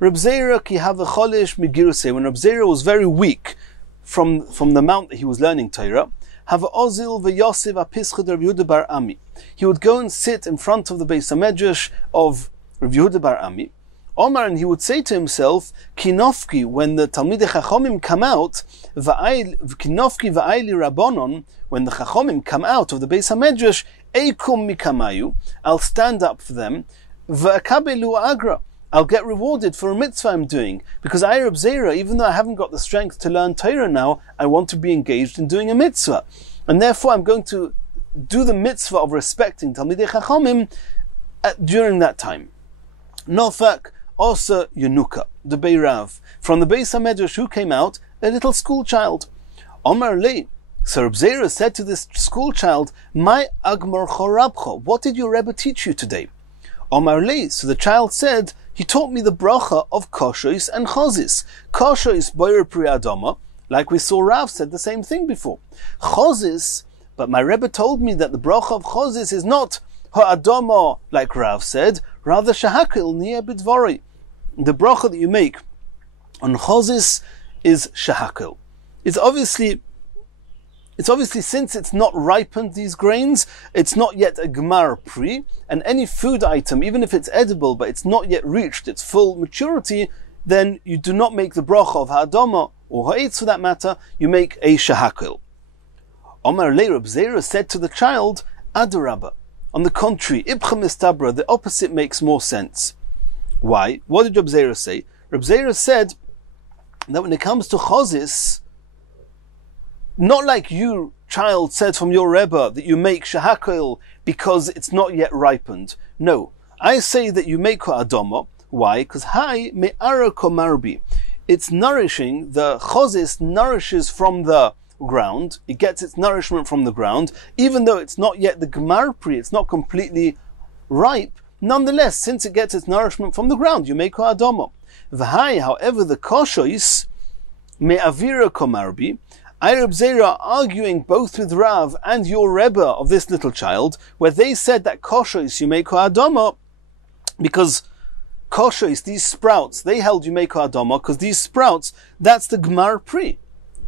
Reb Zera ki have a cholish migirusei, when Reb Zera was very weak from the mount that he was learning Torah, have a ozil v'yosiv apischad Reb Yehuda bar Ami. He would go and sit in front of the Beis HaMedrash of Reb Yehuda bar Ami, Omar, and he would say to himself, Kinofki, when the Talmidei Chachomim come out, Kinofki va'ayli Rabbonon, when the Chachomim come out of the Beis HaMedrash, Eikum mikamayu, I'll stand up for them, Va'akabelu agra, I'll get rewarded for a mitzvah I'm doing, because I, Reb Zera, even though I haven't got the strength to learn Torah now, I want to be engaged in doing a mitzvah. And therefore I'm going to do the mitzvah of respecting Talmidei Chachomim during that time. Nofak, Osa Yenuka, the Beirav, from the Beis HaMedrash who came out, a little school child. Omar Li, so Reb Zera said to this school child, My Agmar Chorabcha, what did your Rebbe teach you today? Omar Li, so the child said, he taught me the bracha of koshois and chozis. Koshois boyer priyadoma, like we saw Rav said the same thing before. Chozis, but my Rebbe told me that the bracha of chozis is not ha'adoma, like Rav said, rather shahakil niya bidvari. The bracha that you make on chozis is shahakil. It's obviously since it's not ripened, these grains, it's not yet a gemar pri, and any food item, even if it's edible, but it's not yet reached its full maturity, then you do not make the bracha of ha'adama, or ha'etz for that matter, you make a shahakil. Omar Le Reb Zera said to the child, Adarabba, on the contrary, ibcha mistabra, the opposite makes more sense. Why? What did Reb Zera say? Reb Zera said that when it comes to chozis, not like you, child, said from your Rebbe that you make shahakil because it's not yet ripened. No, I say that you make ha'adama. Why? Because hai me'ara komarbi. It's nourishing, the chozis nourishes from the ground, it gets its nourishment from the ground, even though it's not yet the gemar pri, it's not completely ripe. Nonetheless, since it gets its nourishment from the ground, you make ha'adama. V'hai, however, the koshois me'avira komarbi. I, Reb Zera, are arguing both with Rav and your Rebbe of this little child, where they said that koshois you make adama, because koshois, these sprouts, they held you make adama, because these sprouts, that's the gmar pri.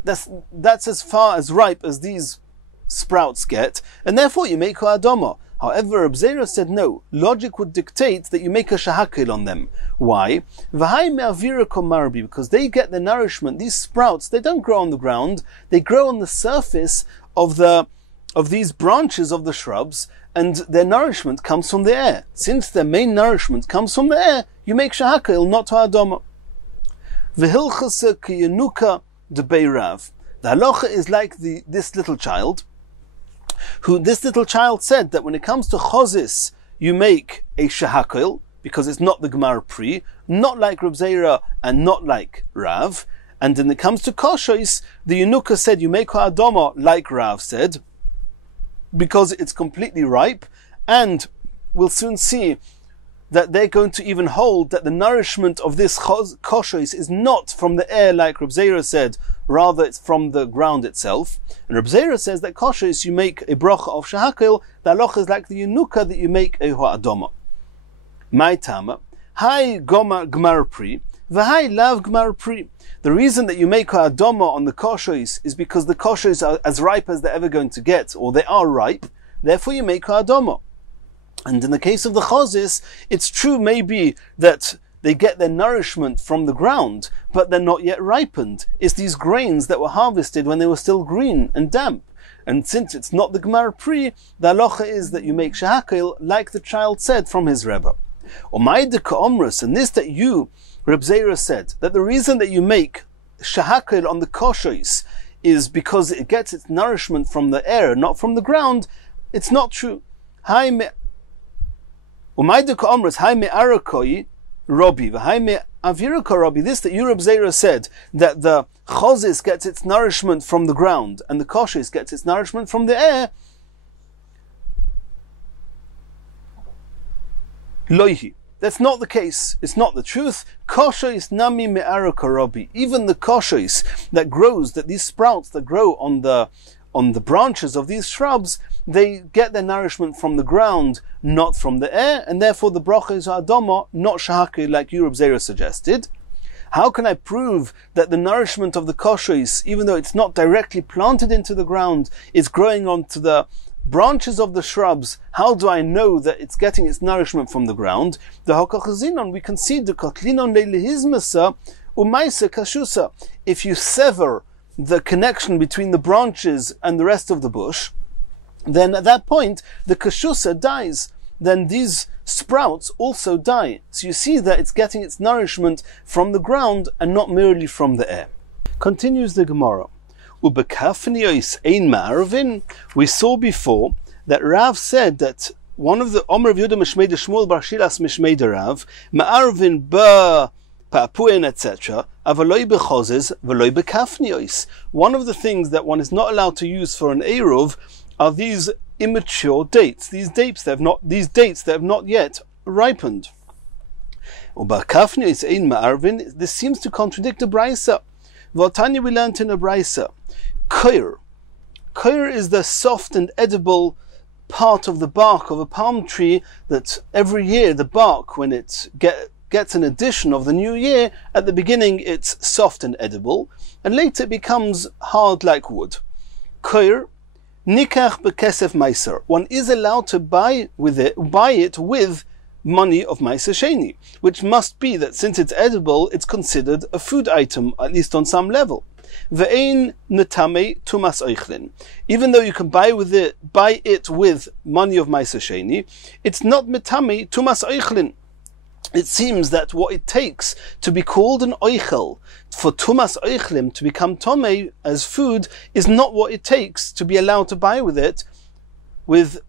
That's as far as ripe as these sprouts get, and therefore you make adama. However, Reb Zera said no. Logic would dictate that you make a shahakil on them. Why? V'hai me'avira komarbi, because they get the nourishment. These sprouts, they don't grow on the ground. They grow on the surface of these branches of the shrubs, and their nourishment comes from the air. Since their main nourishment comes from the air, you make shahakil, not ha'adama. V'hilchasa kiyanuka debeirav. The halacha is like this little child, who this little child said that when it comes to chozis, you make a shahakil, because it's not the Gemara pri, not like Reb Zera and not like Rav. And when it comes to koshois, the Yenuka said you make ha'adama like Rav said, because it's completely ripe, and we'll soon see that they're going to even hold that the nourishment of this koshois is not from the air like Reb Zera said, rather it's from the ground itself. And Reb Zera says that koshois you make a bracha of shahakil, the halacha is like the Yenuka that you make a ha'adama. My tama, hai gmar pri, v'hai lav gmar pri. The reason that you make ha'adama on the koshois is because the koshois are as ripe as they're ever going to get, or they are ripe, therefore you make ha'adama. And in the case of the chozis, it's true maybe that they get their nourishment from the ground, but they're not yet ripened. It's these grains that were harvested when they were still green and damp. And since it's not the Gemara pri, the halacha is that you make shahakil like the child said from his Rebbe. Omaide ka'omrus, and this that you, Reb Zera, said, that the reason that you make shahakil on the koshois is because it gets its nourishment from the air, not from the ground, it's not true. Omaide ka'omrus, hai me'arakoi, Robi, v'hai aviraka Robi, this that Reb Zera said, that the chozis gets its nourishment from the ground, and the koshois gets its nourishment from the air. Loihi. That's not the case. It's not the truth. Koshois nami me'araka Robi. Even the koshois that grows, that these sprouts that grow on the branches of these shrubs, they get their nourishment from the ground, not from the air, and therefore the bracha is adama, not shahaki, like Reb Zera suggested. How can I prove that the nourishment of the koshois, even though it's not directly planted into the ground, is growing onto the branches of the shrubs? How do I know that it's getting its nourishment from the ground? The hakachazinon, we can see the kotlinon leilihizmasa umaisa kashusa. If you sever the connection between the branches and the rest of the bush, then at that point the kashusa dies. Then these sprouts also die. So you see that it's getting its nourishment from the ground and not merely from the air. Continues the Gemara. Ubekafniyos ein ma'arvin. We saw before that Rav said that one of the Omer of Yehuda Mishmei de Shmuel Bar Shilas Mishmei de Rav ma'arvin ba Papuin, etc. Avaloi bechozes, veloi bekafniyos. One of the things that one is not allowed to use for an eruv are these immature dates. These dates that have not yet ripened. Ubekafniyos ein ma'arvin. This seems to contradict the brisa. V'otanya, we learned in a brisa. Koir. Koir is the soft and edible part of the bark of a palm tree that every year the bark, when it gets an addition of the new year, at the beginning it's soft and edible, and later it becomes hard like wood. Koir, nikach bekesef meiser. One is allowed to buy it with money of meiser sheni, which must be that since it's edible, it's considered a food item, at least on some level. Ve'ein netame tumas oichlin. Even though you can buy it with money of meiser sheni, it's not metame tumas oichlin. It seems that what it takes to be called an oichel, for tumas oichlim to become tomei as food, is not what it takes to be allowed to buy what it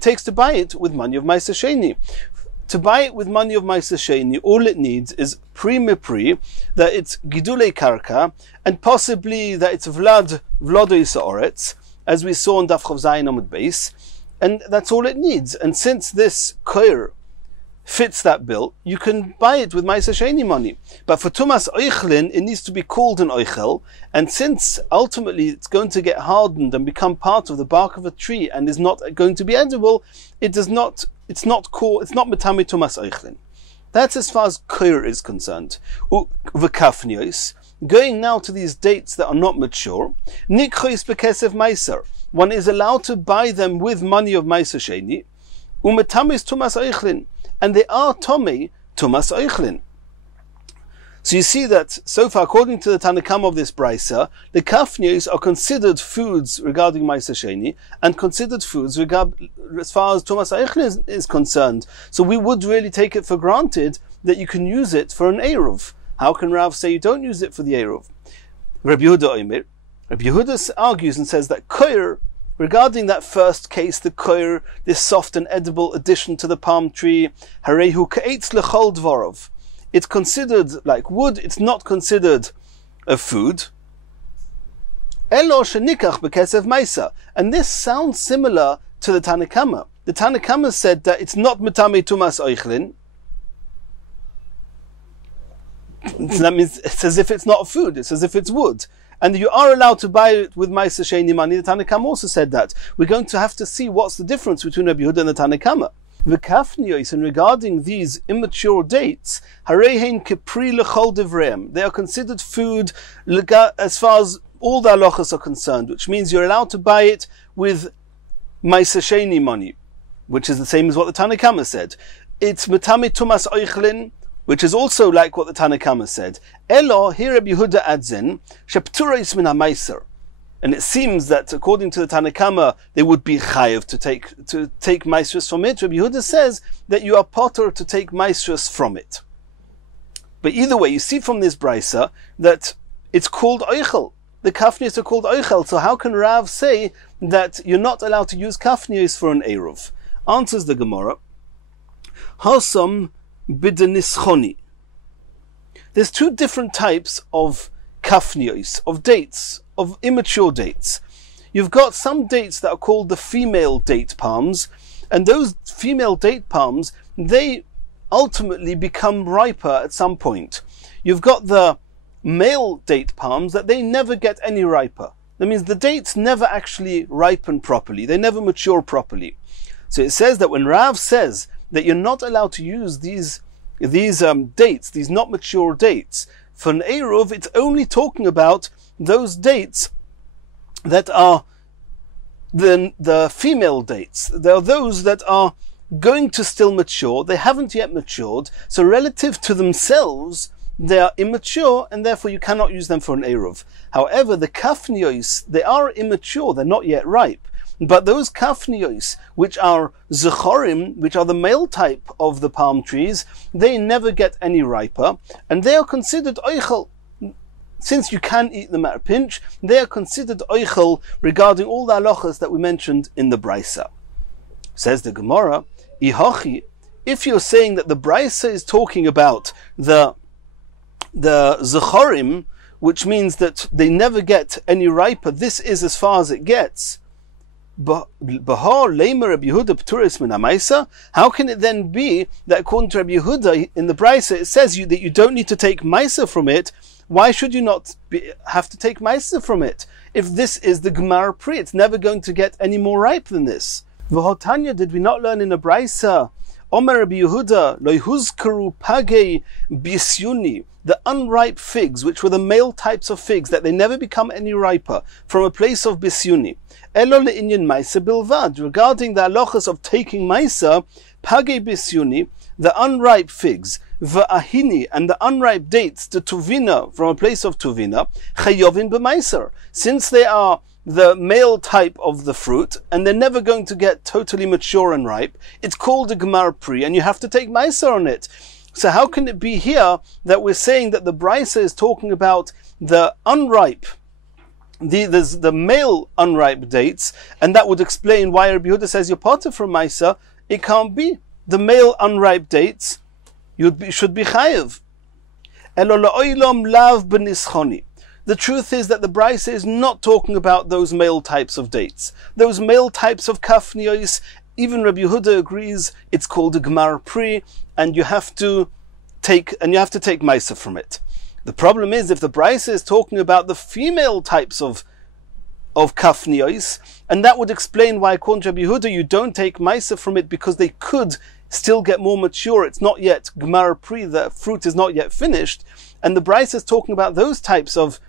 takes to buy it with money of meiser sheni. To buy it with money of meiser sheni, all it needs is pri mepri, that it's gidulei karka, and possibly that it's vlodoi sa'oretz, as we saw in Daf Chav Zayin Amud Beis, and that's all it needs. And since this koir fits that bill, you can buy it with Ma'aser Sheni money. But for Tumas Oichlin, it needs to be called an Oichel, and since ultimately it's going to get hardened and become part of the bark of a tree and is not going to be edible, it's not Metame Tumas Oichlin. That's as far as Koir is concerned. V'kafnios, going now to these dates that are not mature, Nikchois Bekesef Ma'aser, one is allowed to buy them with money of Ma'aser Sheni, Umetamis Tumas Oichlin, and they are Tomei Tumas Oichlin. So you see that, so far, according to the Tanakam of this Brisa, the kafnios are considered foods regarding Ma'aser Sheni, and considered foods as far as Tumas Oichlin is concerned. So we would really take it for granted that you can use it for an Eruv. How can Rav say you don't use it for the Eruv? Rabbi Yehuda argues and says that Koir, regarding that first case, the koir, this soft and edible addition to the palm tree, harehu ka'etz lechol dvorov. It's considered like wood, it's not considered a food. Elo shenikach bekesef ma'aser. And this sounds similar to the Tanakama. The Tanakama said that it's not metame tumas oichlin. So that means it's as if it's not food, it's as if it's wood. And you are allowed to buy it with Ma'aser Sheni money. The Tanakama also said that. We're going to have to see what's the difference between Rabbi Yehuda and the Tanakama. The kafnios, and regarding these immature dates, harehein kepri lechol devreim, they are considered food as far as all the halachas are concerned, which means you're allowed to buy it with Ma'aser Sheni money, which is the same as what the Tanakama said. It's metame tumas oichlin, which is also like what the Tanakama said. Elo, here Rabbi Yehuda adds in, shepturais min ha-ma'aser. And it seems that according to the Tanakama, they would be chayev to take ma'aserus from it. Rabbi Yehuda says that you are potter to take ma'aserus from it. But either way, you see from this brisa that it's called oichel. The kafnios are called oichel. So how can Rav say that you're not allowed to use kafnios for an eruv? Answers the Gemara. Hasam b'denischoni. There's two different types of kafnios, of dates, of immature dates. You've got some dates that are called the female date palms, and those female date palms, they ultimately become riper at some point. You've got the male date palms that they never get any riper. That means the dates never actually ripen properly, they never mature properly. So it says that when Rav says that you're not allowed to use these dates, these not mature dates, for an Eruv, it's only talking about those dates that are the female dates. There are those that are going to still mature, they haven't yet matured, so relative to themselves, they are immature, and therefore you cannot use them for an Eruv. However, the kafnios, they are immature, they're not yet ripe. But those kafnios, which are zechorim, which are the male type of the palm trees, they never get any riper, and they are considered oichel. Since you can eat them at a pinch, they are considered oichel regarding all the halachas that we mentioned in the brisa. Says the Gemara, Ihachi, if you're saying that the brisa is talking about the zechorim, which means that they never get any riper, this is as far as it gets. How can it then be that according to Rabbi Yehuda in the Brisa it says that you don't need to take Ma'aser from it? Why should you not have to take Ma'aser from it? If this is the Gemara Pri, it's never going to get any more ripe than this. V'hotanya, did we not learn in the Brisa? Omer Rabbi Yehuda, lo yhuzkaru pagei bisyuni, the unripe figs, which were the male types of figs, that they never become any riper, from a place of bisyuni. Elo le'inyan ma'aser bilvad, regarding the halachas of taking ma'aser, pagei bisyuni, the unripe figs, v'ahini, and the unripe dates, the tuvina, from a place of tuvina, chayovin b'ma'aser, since they are the male type of the fruit, and they're never going to get totally mature and ripe, it's called a Gemar Pri, and you have to take Ma'aser on it. So how can it be here that we're saying that the Brisa is talking about the unripe, the male unripe dates, and that would explain why Rabbi Yehuda says you're potter from Ma'aser? It can't be. The male unripe dates, should be chayev. Elo la'olam lav b'nischoni. The truth is that the Brisa is not talking about those male types of dates. Those male types of kafnios, even Rabbi Yehuda agrees it's called a Gemar Pri, and you have to take Maisa from it. The problem is, if the Brisa is talking about the female types of kafniyos, and that would explain why, according to Rabbi Yehuda, you don't take Maisa from it, because they could still get more mature. It's not yet Gemar Pri, the fruit is not yet finished, and the Brisa is talking about those types of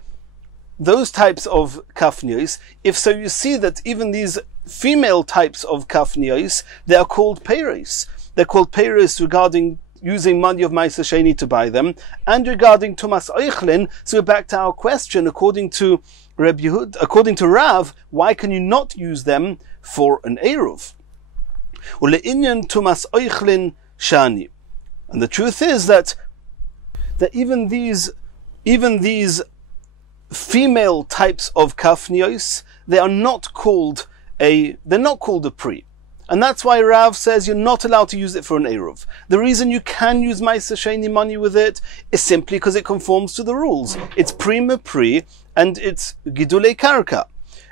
kafniyos. If so, you see that even these female types of kafniyos, they are called peiros. They're called peiros regarding using money of Maisa Sheni to buy them, and regarding Tumas Eichlin. So we're back to our question. According to Rav, why can you not use them for an Eruv? Ule'inyan Tumas Eichlin Shani. And the truth is that even these female types of kafnios, they're not called a pri. And that's why Rav says you're not allowed to use it for an Eruv. The reason you can use Maisa Sheni money with it is simply because it conforms to the rules. It's prima pri, and it's Gidulei Karka.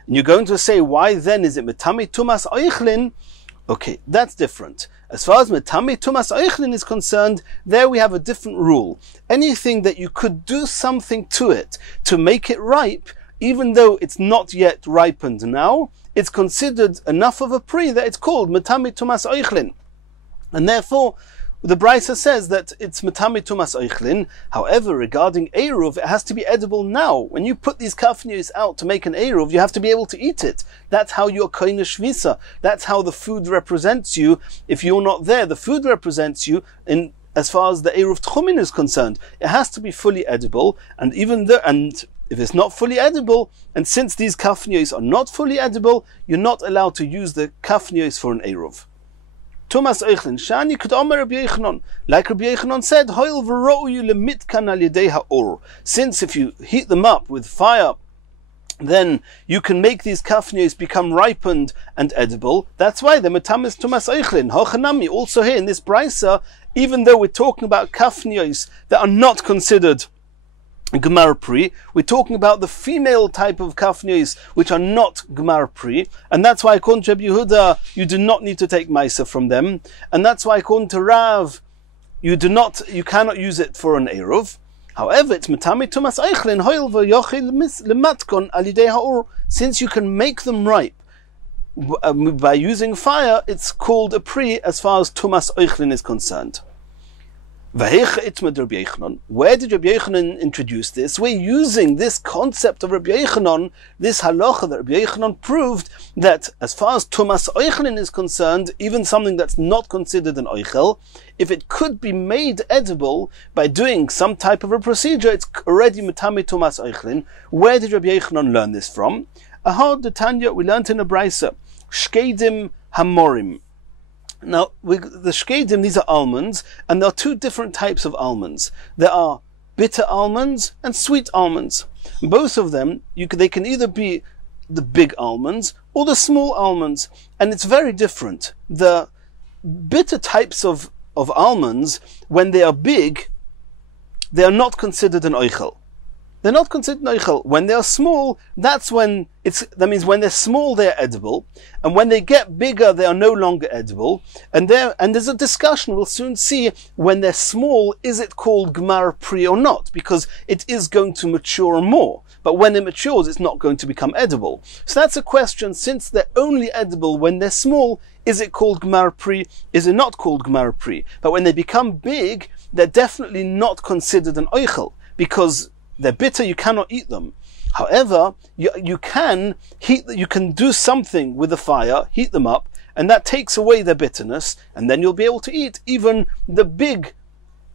And you're going to say, why then is it Metami Tumas Eichlin? Okay, that's different. As far as Metami Tumas Eichlin is concerned, there we have a different rule. Anything that you could do something to it to make it ripe, even though it's not yet ripened now, it's considered enough of a pri that it's called Metami Tumas Eichlin. And therefore, the Brisa says that it's Metami Tumas Eichlin. However, regarding Eruv, it has to be edible now. When you put these kafnios out to make an Eruv, you have to be able to eat it. That's how you're koine shvisa. That's how the food represents you. If you're not there, the food represents you in as far as the Eruv Tchumin is concerned. It has to be fully edible, and if it's not fully edible, and since these kafnios are not fully edible, you're not allowed to use the kafnios for an Eruv. Tumas Eichlin Shani could Omer Rabbi Yechanan. Like Rabbi Yechanan said, Hoil v'ro'u lemitkan al yedei ha'or. Since if you heat them up with fire, then you can make these kafnios become ripened and edible. That's why the metamis Tumas Eichlin. Hochanami, also here in this brisa, even though we're talking about kafnios that are not considered Gemar Pri, we're talking about the female type of kafnios which are not Gemar Pri, and that's why according to Rabbi Yehuda you do not need to take Maisa from them, and that's why according to Rav you cannot use it for an Eruv. However, it's Metami Tumas Eichlin Hoil v'yochil lematkon al yidei ha'or. Since you can make them ripe by using fire, it's called a Pri as far as Tumas Eichlin is concerned. Where did Rabbi Yechanan introduce this? We're using this concept of Rabbi Yechanan, this halacha that Rabbi Yechanan proved that as far as Tumas Eichlin is concerned, even something that's not considered an Eichel, if it could be made edible by doing some type of a procedure, it's already Metami Tumas Eichlin. Where did Rabbi Yechanan learn this from? Ahad the Tanya, we learned in a brisa, Shkedim Hamorim. Now, the shkedim, these are almonds, and there are two different types of almonds. There are bitter almonds and sweet almonds. Both of them, they can either be the big almonds or the small almonds, and it's very different. The bitter types of almonds, when they are big, they are not considered an oichel. They're not considered noichel. When they are small, that means when they're small, they're edible, and when they get bigger, they are no longer edible. And there's a discussion. We'll soon see when they're small, is it called Gemar Pri or not? Because it is going to mature more. But when it matures, it's not going to become edible. So that's a question. Since they're only edible when they're small, is it called Gemar Pri? Is it not called Gemar Pri? But when they become big, they're definitely not considered an oichel, because they're bitter, you cannot eat them. However, you can do something with the fire, heat them up, and that takes away their bitterness, and then you'll be able to eat even the big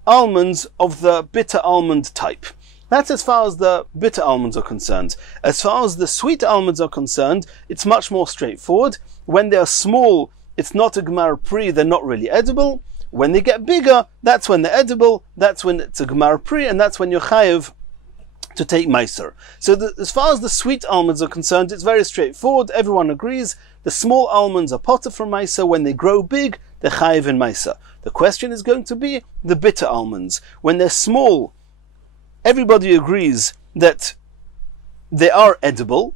almonds of the bitter almond type. That's as far as the bitter almonds are concerned. As far as the sweet almonds are concerned, it's much more straightforward. When they are small, it's not a Gemar Pri, they're not really edible. When they get bigger, that's when they're edible, that's when it's a Gemar Pri, and that's when you're chayiv to take Meiser. So as far as the sweet almonds are concerned, it's very straightforward. Everyone agrees. The small almonds are potter from Meiser. When they grow big, they're chayiv in Meiser. The question is going to be the bitter almonds. When they're small, everybody agrees that they are edible.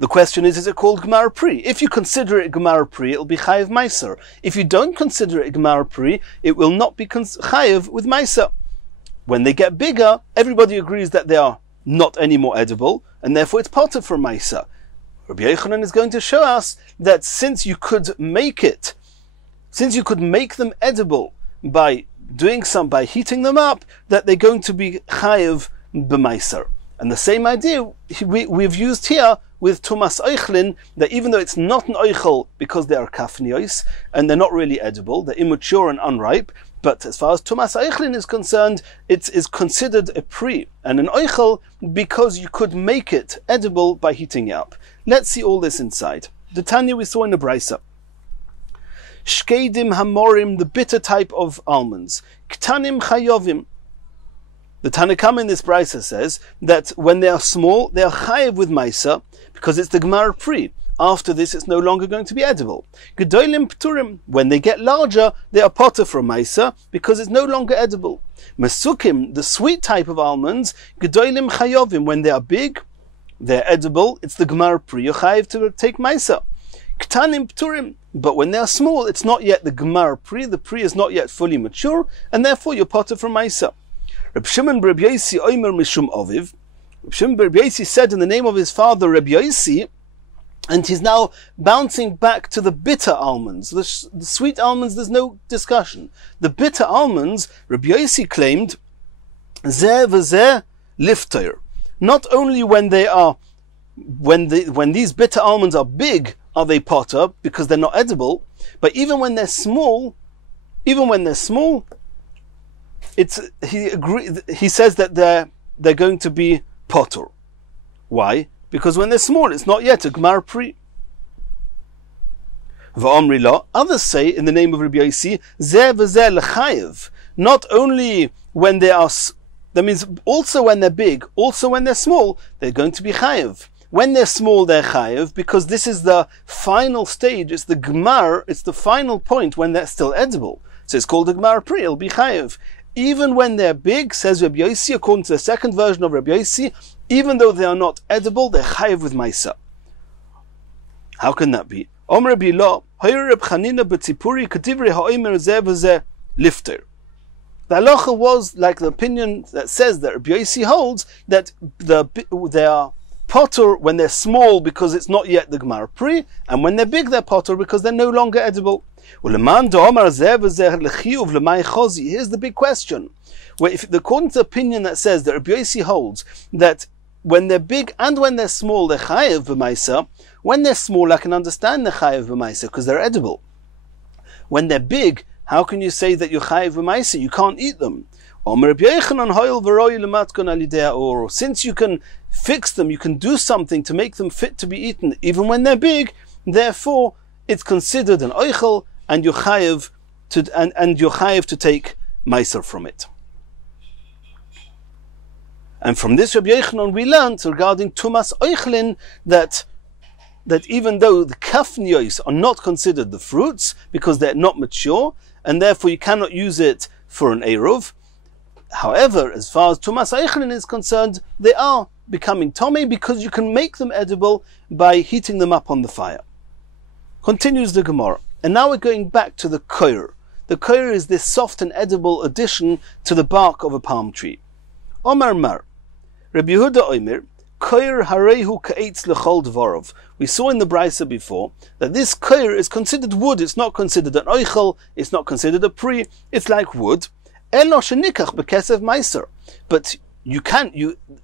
The question is it called Gemara Pri? If you consider it Gemara Pri, it'll be Chayiv Meiser. If you don't consider it Gemara Pri, it will not be Chayiv with Meiser. When they get bigger, everybody agrees that they are not any more edible, and therefore it's potter for Meiser. Rabbi Yochanan is going to show us that since you could make them edible by heating them up, that they're going to be Chayiv b'Meiser. And the same idea we've used here with Tumas Eichlin, that even though it's not an Eichel because they are kafnios and they're not really edible, they're immature and unripe, but as far as Tumas Eichlin is concerned, it is considered a Pri and an Eichel because you could make it edible by heating it up. Let's see all this inside. The Tanya we saw in the Brisa. Shkedim Hamorim, the bitter type of almonds. Ktanim Chayovim. The Tanakam in this brisa says that when they are small, they are chayiv with Maisa because it's the Gemara Pri. After this, it's no longer going to be edible. Gedolim Pturim. When they get larger, they are potter from Maisa because it's no longer edible. Mesukim, the sweet type of almonds, Gedolim Chayovim. When they are big, they're edible. It's the Gemara Pri. You're chayiv to take Maisa. Ktanim Pturim. But when they are small, it's not yet the Gemara Pri. The Pri is not yet fully mature, and therefore you're potter from Maisa. Reb Shimon bar Yosi Omer Mishum Oviv. Reb Shimon bar Yosi said in the name of his father Reb Yosi, and he's now bouncing back to the bitter almonds. The sweet almonds, there's no discussion. The bitter almonds, Reb Yosi claimed, Zeh v'zeh lifter. Not only when these bitter almonds are big, are they potter because they're not edible, but even when they're small, he says that they're going to be potter. Why? Because when they're small, it's not yet a Gemara Pri. V'omri lo. Others say in the name of Rabbi Yosi, zeh v'zeh l'chayev. Not only when they are, that means also when they're big, also when they're small, they're going to be chayev. When they're small, they're chayev because this is the final stage. It's the Gemar. It's the final point when they're still edible. So it's called the Gemara Pri. It'll be chayev. Even when they're big, says Rabbi Yosi, according to the second version of Rabbi Yosi, even though they are not edible, they're chayiv with Maisa. How can that be? Omer Rabbi Lo, Hoyer Reb Chanina b'tzipuri k'divrei ha'omer zeh v'zeh lifter. The halacha was like the opinion that says that Rabbi Yosi holds that they are potter when they're small because it's not yet the Gemara Pri, and when they're big they're potter because they're no longer edible. Here's the big question. Where according to the opinion that says that Rabbi Yosi holds that when they're big and when they're small they're chayev b'maisa, when they're small I can understand the chayev b'maisa because they're edible. When they're big, how can you say that you're chayev b'maisa? You can't eat them. Since you can fix them, you can do something to make them fit to be eaten even when they're big, therefore it's considered an oichel, and you're chayev to take meiser from it. And from this Rabbi Yochanan we learned regarding tumas oichlin that even though the kafnios are not considered the fruits because they're not mature, and therefore you cannot use it for an eruv. However, as far as tumas oichlin is concerned, they are becoming tomei because you can make them edible by heating them up on the fire. Continues the Gemara. And now we're going back to the koir. The koir is this soft and edible addition to the bark of a palm tree. Omar Mar. Rabbi Yehuda Omer. Koir harehu ka'etz lechol dvorov. We saw in the brisa before that this koir is considered wood. It's not considered an oichel. It's not considered a pri. It's like wood. Elo shenikach bekesef meiser. But you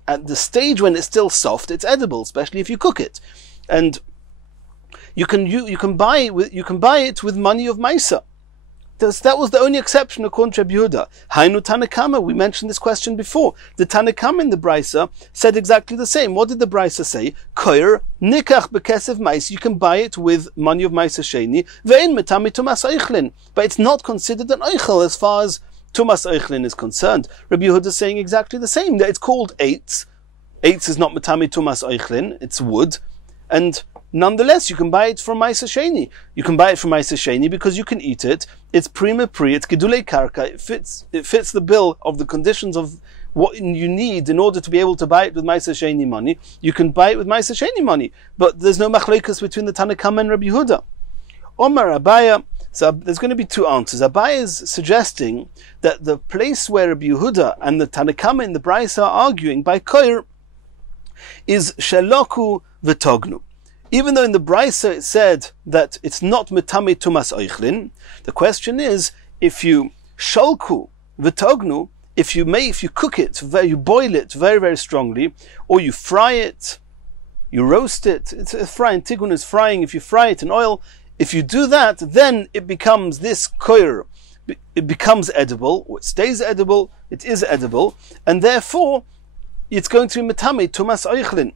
at the stage when it's still soft, it's edible, especially if you cook it. And you can buy it with money of Maisa. That was the only exception according to Rabbi Yehuda. Hainu Tanakama, we mentioned this question before. The Tanakama in the Brisa said exactly the same. What did the Brisa say? Koir nikach bekesef mais. You can buy it with money of Maisa Sheni. Ve'in metami tumas eichlin. But it's not considered an eichel as far as tumas eichlin is concerned. Rabbi Yehuda is saying exactly the same. That it's called eitz. Eitz is not metami tumas eichlin. It's wood. And nonetheless, you can buy it from Maisa Sheni. You can buy it from Maisa Sheni because you can eat it. It's prima pri, it's gedulei karka. It fits the bill of the conditions of what you need in order to be able to buy it with Ma'aser Sheni money, you can buy it with Ma'aser Sheni money. But there's no machlokes between the Tanna Kama and Rabbi Yehuda. Omar Abaya, so there's going to be two answers. Abaya is suggesting that the place where Rabbi Yehuda and the Tanna Kama in the Braisa are arguing by koir is sheloku v'tognu. Even though in the Braisa it said that it's not metame tumas oichlin, the question is, if you sholku v'tognu, if you cook it, you boil it very, very strongly, or you fry it, you roast it, it's a frying, tigun is frying, if you fry it in oil, if you do that, then it becomes this koir, it becomes edible, or it stays edible, it is edible, and therefore it's going to be metame tumas oichlin.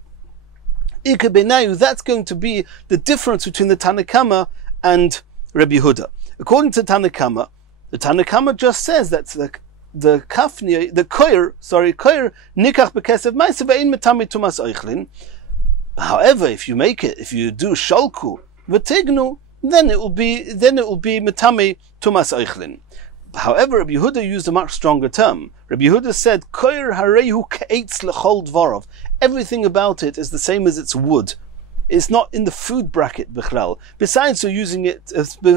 That's going to be the difference between the Tanna Kama and Rabbi Yehuda. According to Tanna Kama, the Tanna Kama just says that the kafni, the koir nikach bekesef ma'aser ve'ein metame tumas oichlin. However, if you do sholku v'tignu, then it will be metame tumas oichlin. However, Rabbi Yehuda used a much stronger term. Rabbi Yehuda said, koir harehu ke'etz l'chol dvarav. Everything about it is the same as its wood. It's not in the food bracket bichlal. Besides, you're using it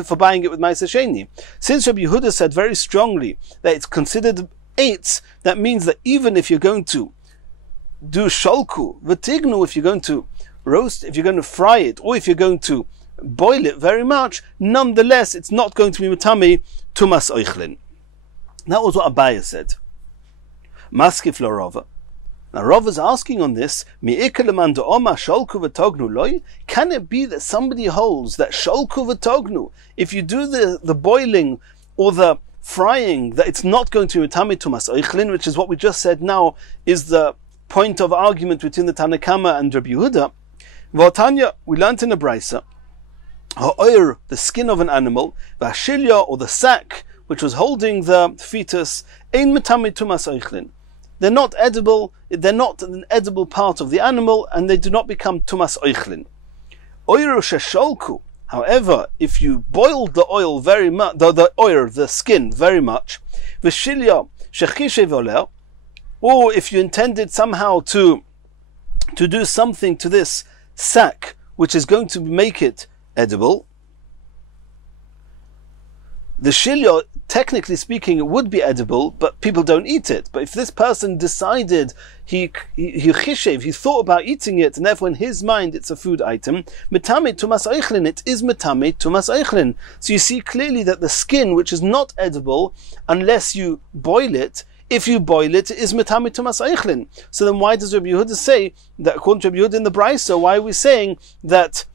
for buying it with Ma'aser Sheni. Since Rabbi Yehuda said very strongly that it's considered eitz, that means that even if you're going to do sholku v'tignu, if you're going to roast, if you're going to fry it, or if you're going to boil it very much, nonetheless, it's not going to be metame tumas oichlin. That was what Abaya said. Maskif lo Rava. Now Rava is asking on this, can it be that somebody holds that sholku v'tognu, if you do the boiling or the frying, that it's not going to be metame tumas oichlin, which is what we just said now is the point of argument between the Tanna Kama and Rabbi Yehuda. V'atanya, we learned in the Braisa, ha'oir, the skin of an animal, v'hashilya, or the sack which was holding the fetus, ein metame tumas oichlin. They're not edible, they're not an edible part of the animal, and they do not become tumas oichlin. Oiru shesholku, however, if you boiled the oil very much, the skin very much, v'shilya shechishe voler, or if you intended somehow to do something to this sack, which is going to make it edible, the shilya, technically speaking, it would be edible, but people don't eat it. But if this person decided, he thought about eating it, and therefore in his mind it's a food item, metame tumas oichlin, it is metame tumas oichlin. So you see clearly that the skin, which is not edible, unless you boil it, if you boil it, it is metame tumas oichlin. So then why does Rabbi Yehuda say, that according to Rabbi Yehuda in the Braisa, why are we saying that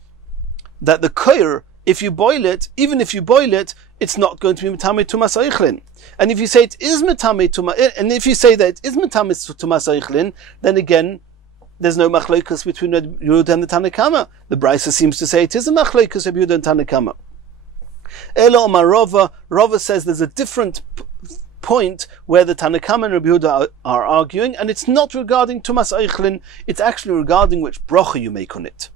the koir, if you boil it, even if you boil it, it's not going to be metame tumas oichlin. And if you say it is metame tumas, and if you say that it is metame tumas oichlin, then again, there's no machlokes between Rabbi Yehuda and the Tanna Kama. The Braisa seems to say it is a machlokes Rabbi Yehuda and Tanna Kama. Elo Omar Rava, Rava says there's a different point where the Tanna Kama and Rabbi Yehuda are arguing, and it's not regarding tumas oichlin, it's actually regarding which bracha you make on it.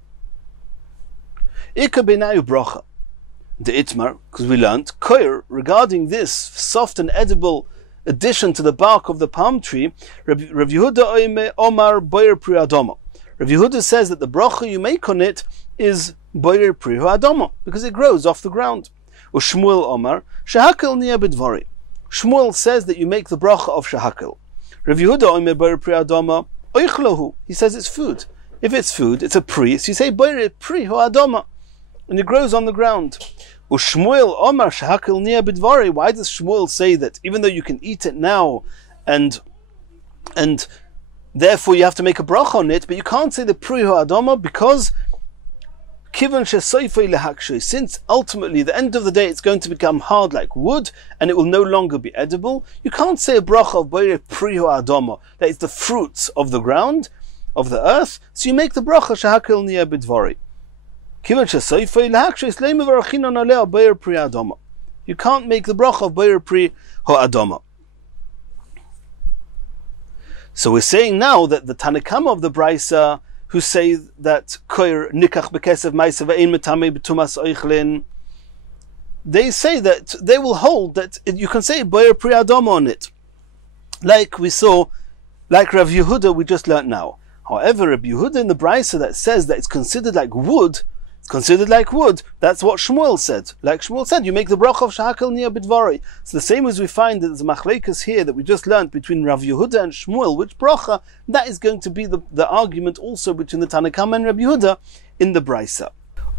Ika benayu bracha. The itmar, because we learned, koir, regarding this soft and edible addition to the bark of the palm tree, Rav Yehuda Omar boyer pri adama. Rav Yehuda says that the bracha you make on it is boyer pri adama, because it grows off the ground. Ushmuel Omar, shahakil niya bidvari. Shmuel says that you make the bracha of shahakil. Rav Yehuda Omar boyer pri adama, oichlohu. He says it's food. If it's food, it's a pri, so you say boyer pri adama, and it grows on the ground. Ushmuel Omar shahakil niya bidvari. Why does Shmuel say that even though you can eat it now, and therefore you have to make a bracha on it, but you can't say the pri adama because kivan shesoifei lehakshay, since ultimately the end of the day it's going to become hard like wood and it will no longer be edible, you can't say a bracha of boyer pri adama, that is the fruits of the ground, of the earth, so you make the bracha shahakil niya bidvari. You can't make the bracha of boyer pri ha'adama. So we're saying now that the Tanna Kama of the Braisa, who say that koir nikach bekesev ma'aser ve'ein metame b'tumas oichlin, they say that they will hold that you can say boyer pri adama on it, like we saw like Rav Yehuda we just learnt now. However, Rav Yehuda in the Brisa that says that it's considered like wood, that's what Shmuel said. Like Shmuel said, you make the bracha of Shahakal Nia Bidvari. So the same as we find that there's a machlekes here that we just learnt between Rav Yehuda and Shmuel, which bracha, that is going to be the argument also between the Tanna Kama and Rav Yehuda in the Brisa.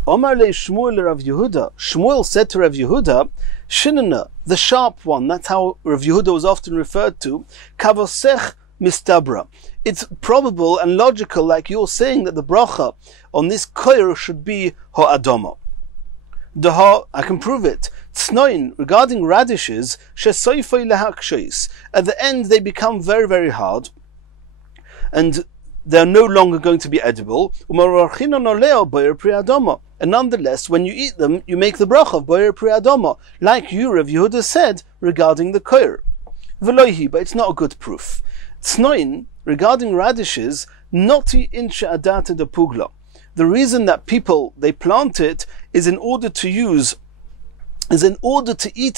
Omar le Shmuel Rav Yehuda. Shmuel said to Rav Yehuda, Shinana, the sharp one, that's how Rav Yehuda was often referred to, Kavosech mistabra. It's probable and logical, like you're saying, that the bracha on this koyer should be ha'adama. I can prove it. Tznoin, regarding radishes, shesoifoi lehaksheis. At the end they become very, very hard, and they're no longer going to be edible. And nonetheless, when you eat them, you make the bracha of boyer priadoma, like you, Rav Yehuda, said regarding the koyer. Veloihi, but it's not a good proof. Tznoin, regarding radishes, noti insha adata de pugla. The reason that people, they plant it is in order to eat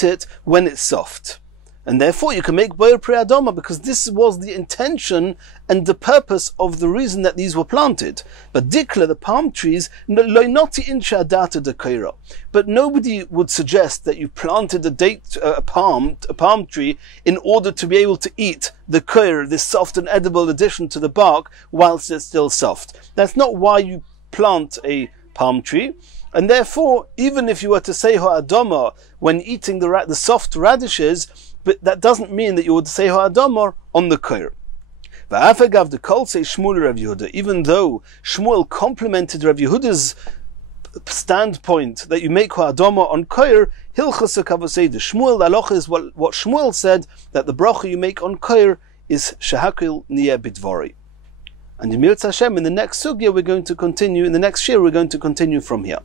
it when it's soft. And therefore you can make boyer priadoma, because this was the intention and the purpose of the reason that these were planted. But dikla, the palm trees, loinoti insha adata de koira. But nobody would suggest that you planted a palm tree in order to be able to eat the koir, this soft and edible addition to the bark, whilst it's still soft. That's not why you plant a palm tree. And therefore, even if you were to say ha'adama when eating the soft radishes, but that doesn't mean that you would say ha'adama on the koir. V'afagav the kol say Shmuel Rav Yehuda. Even though Shmuel complimented Rav Yehuda's standpoint that you make ha'adama on koir, hilchas hakavosei the Shmuel, the halacha is what Shmuel said, that the bracha you make on koir is shahakil niyeh bidvari. And in Mirz Hashem, in the next sugya we're going to continue, in the next shir we're going to continue from here.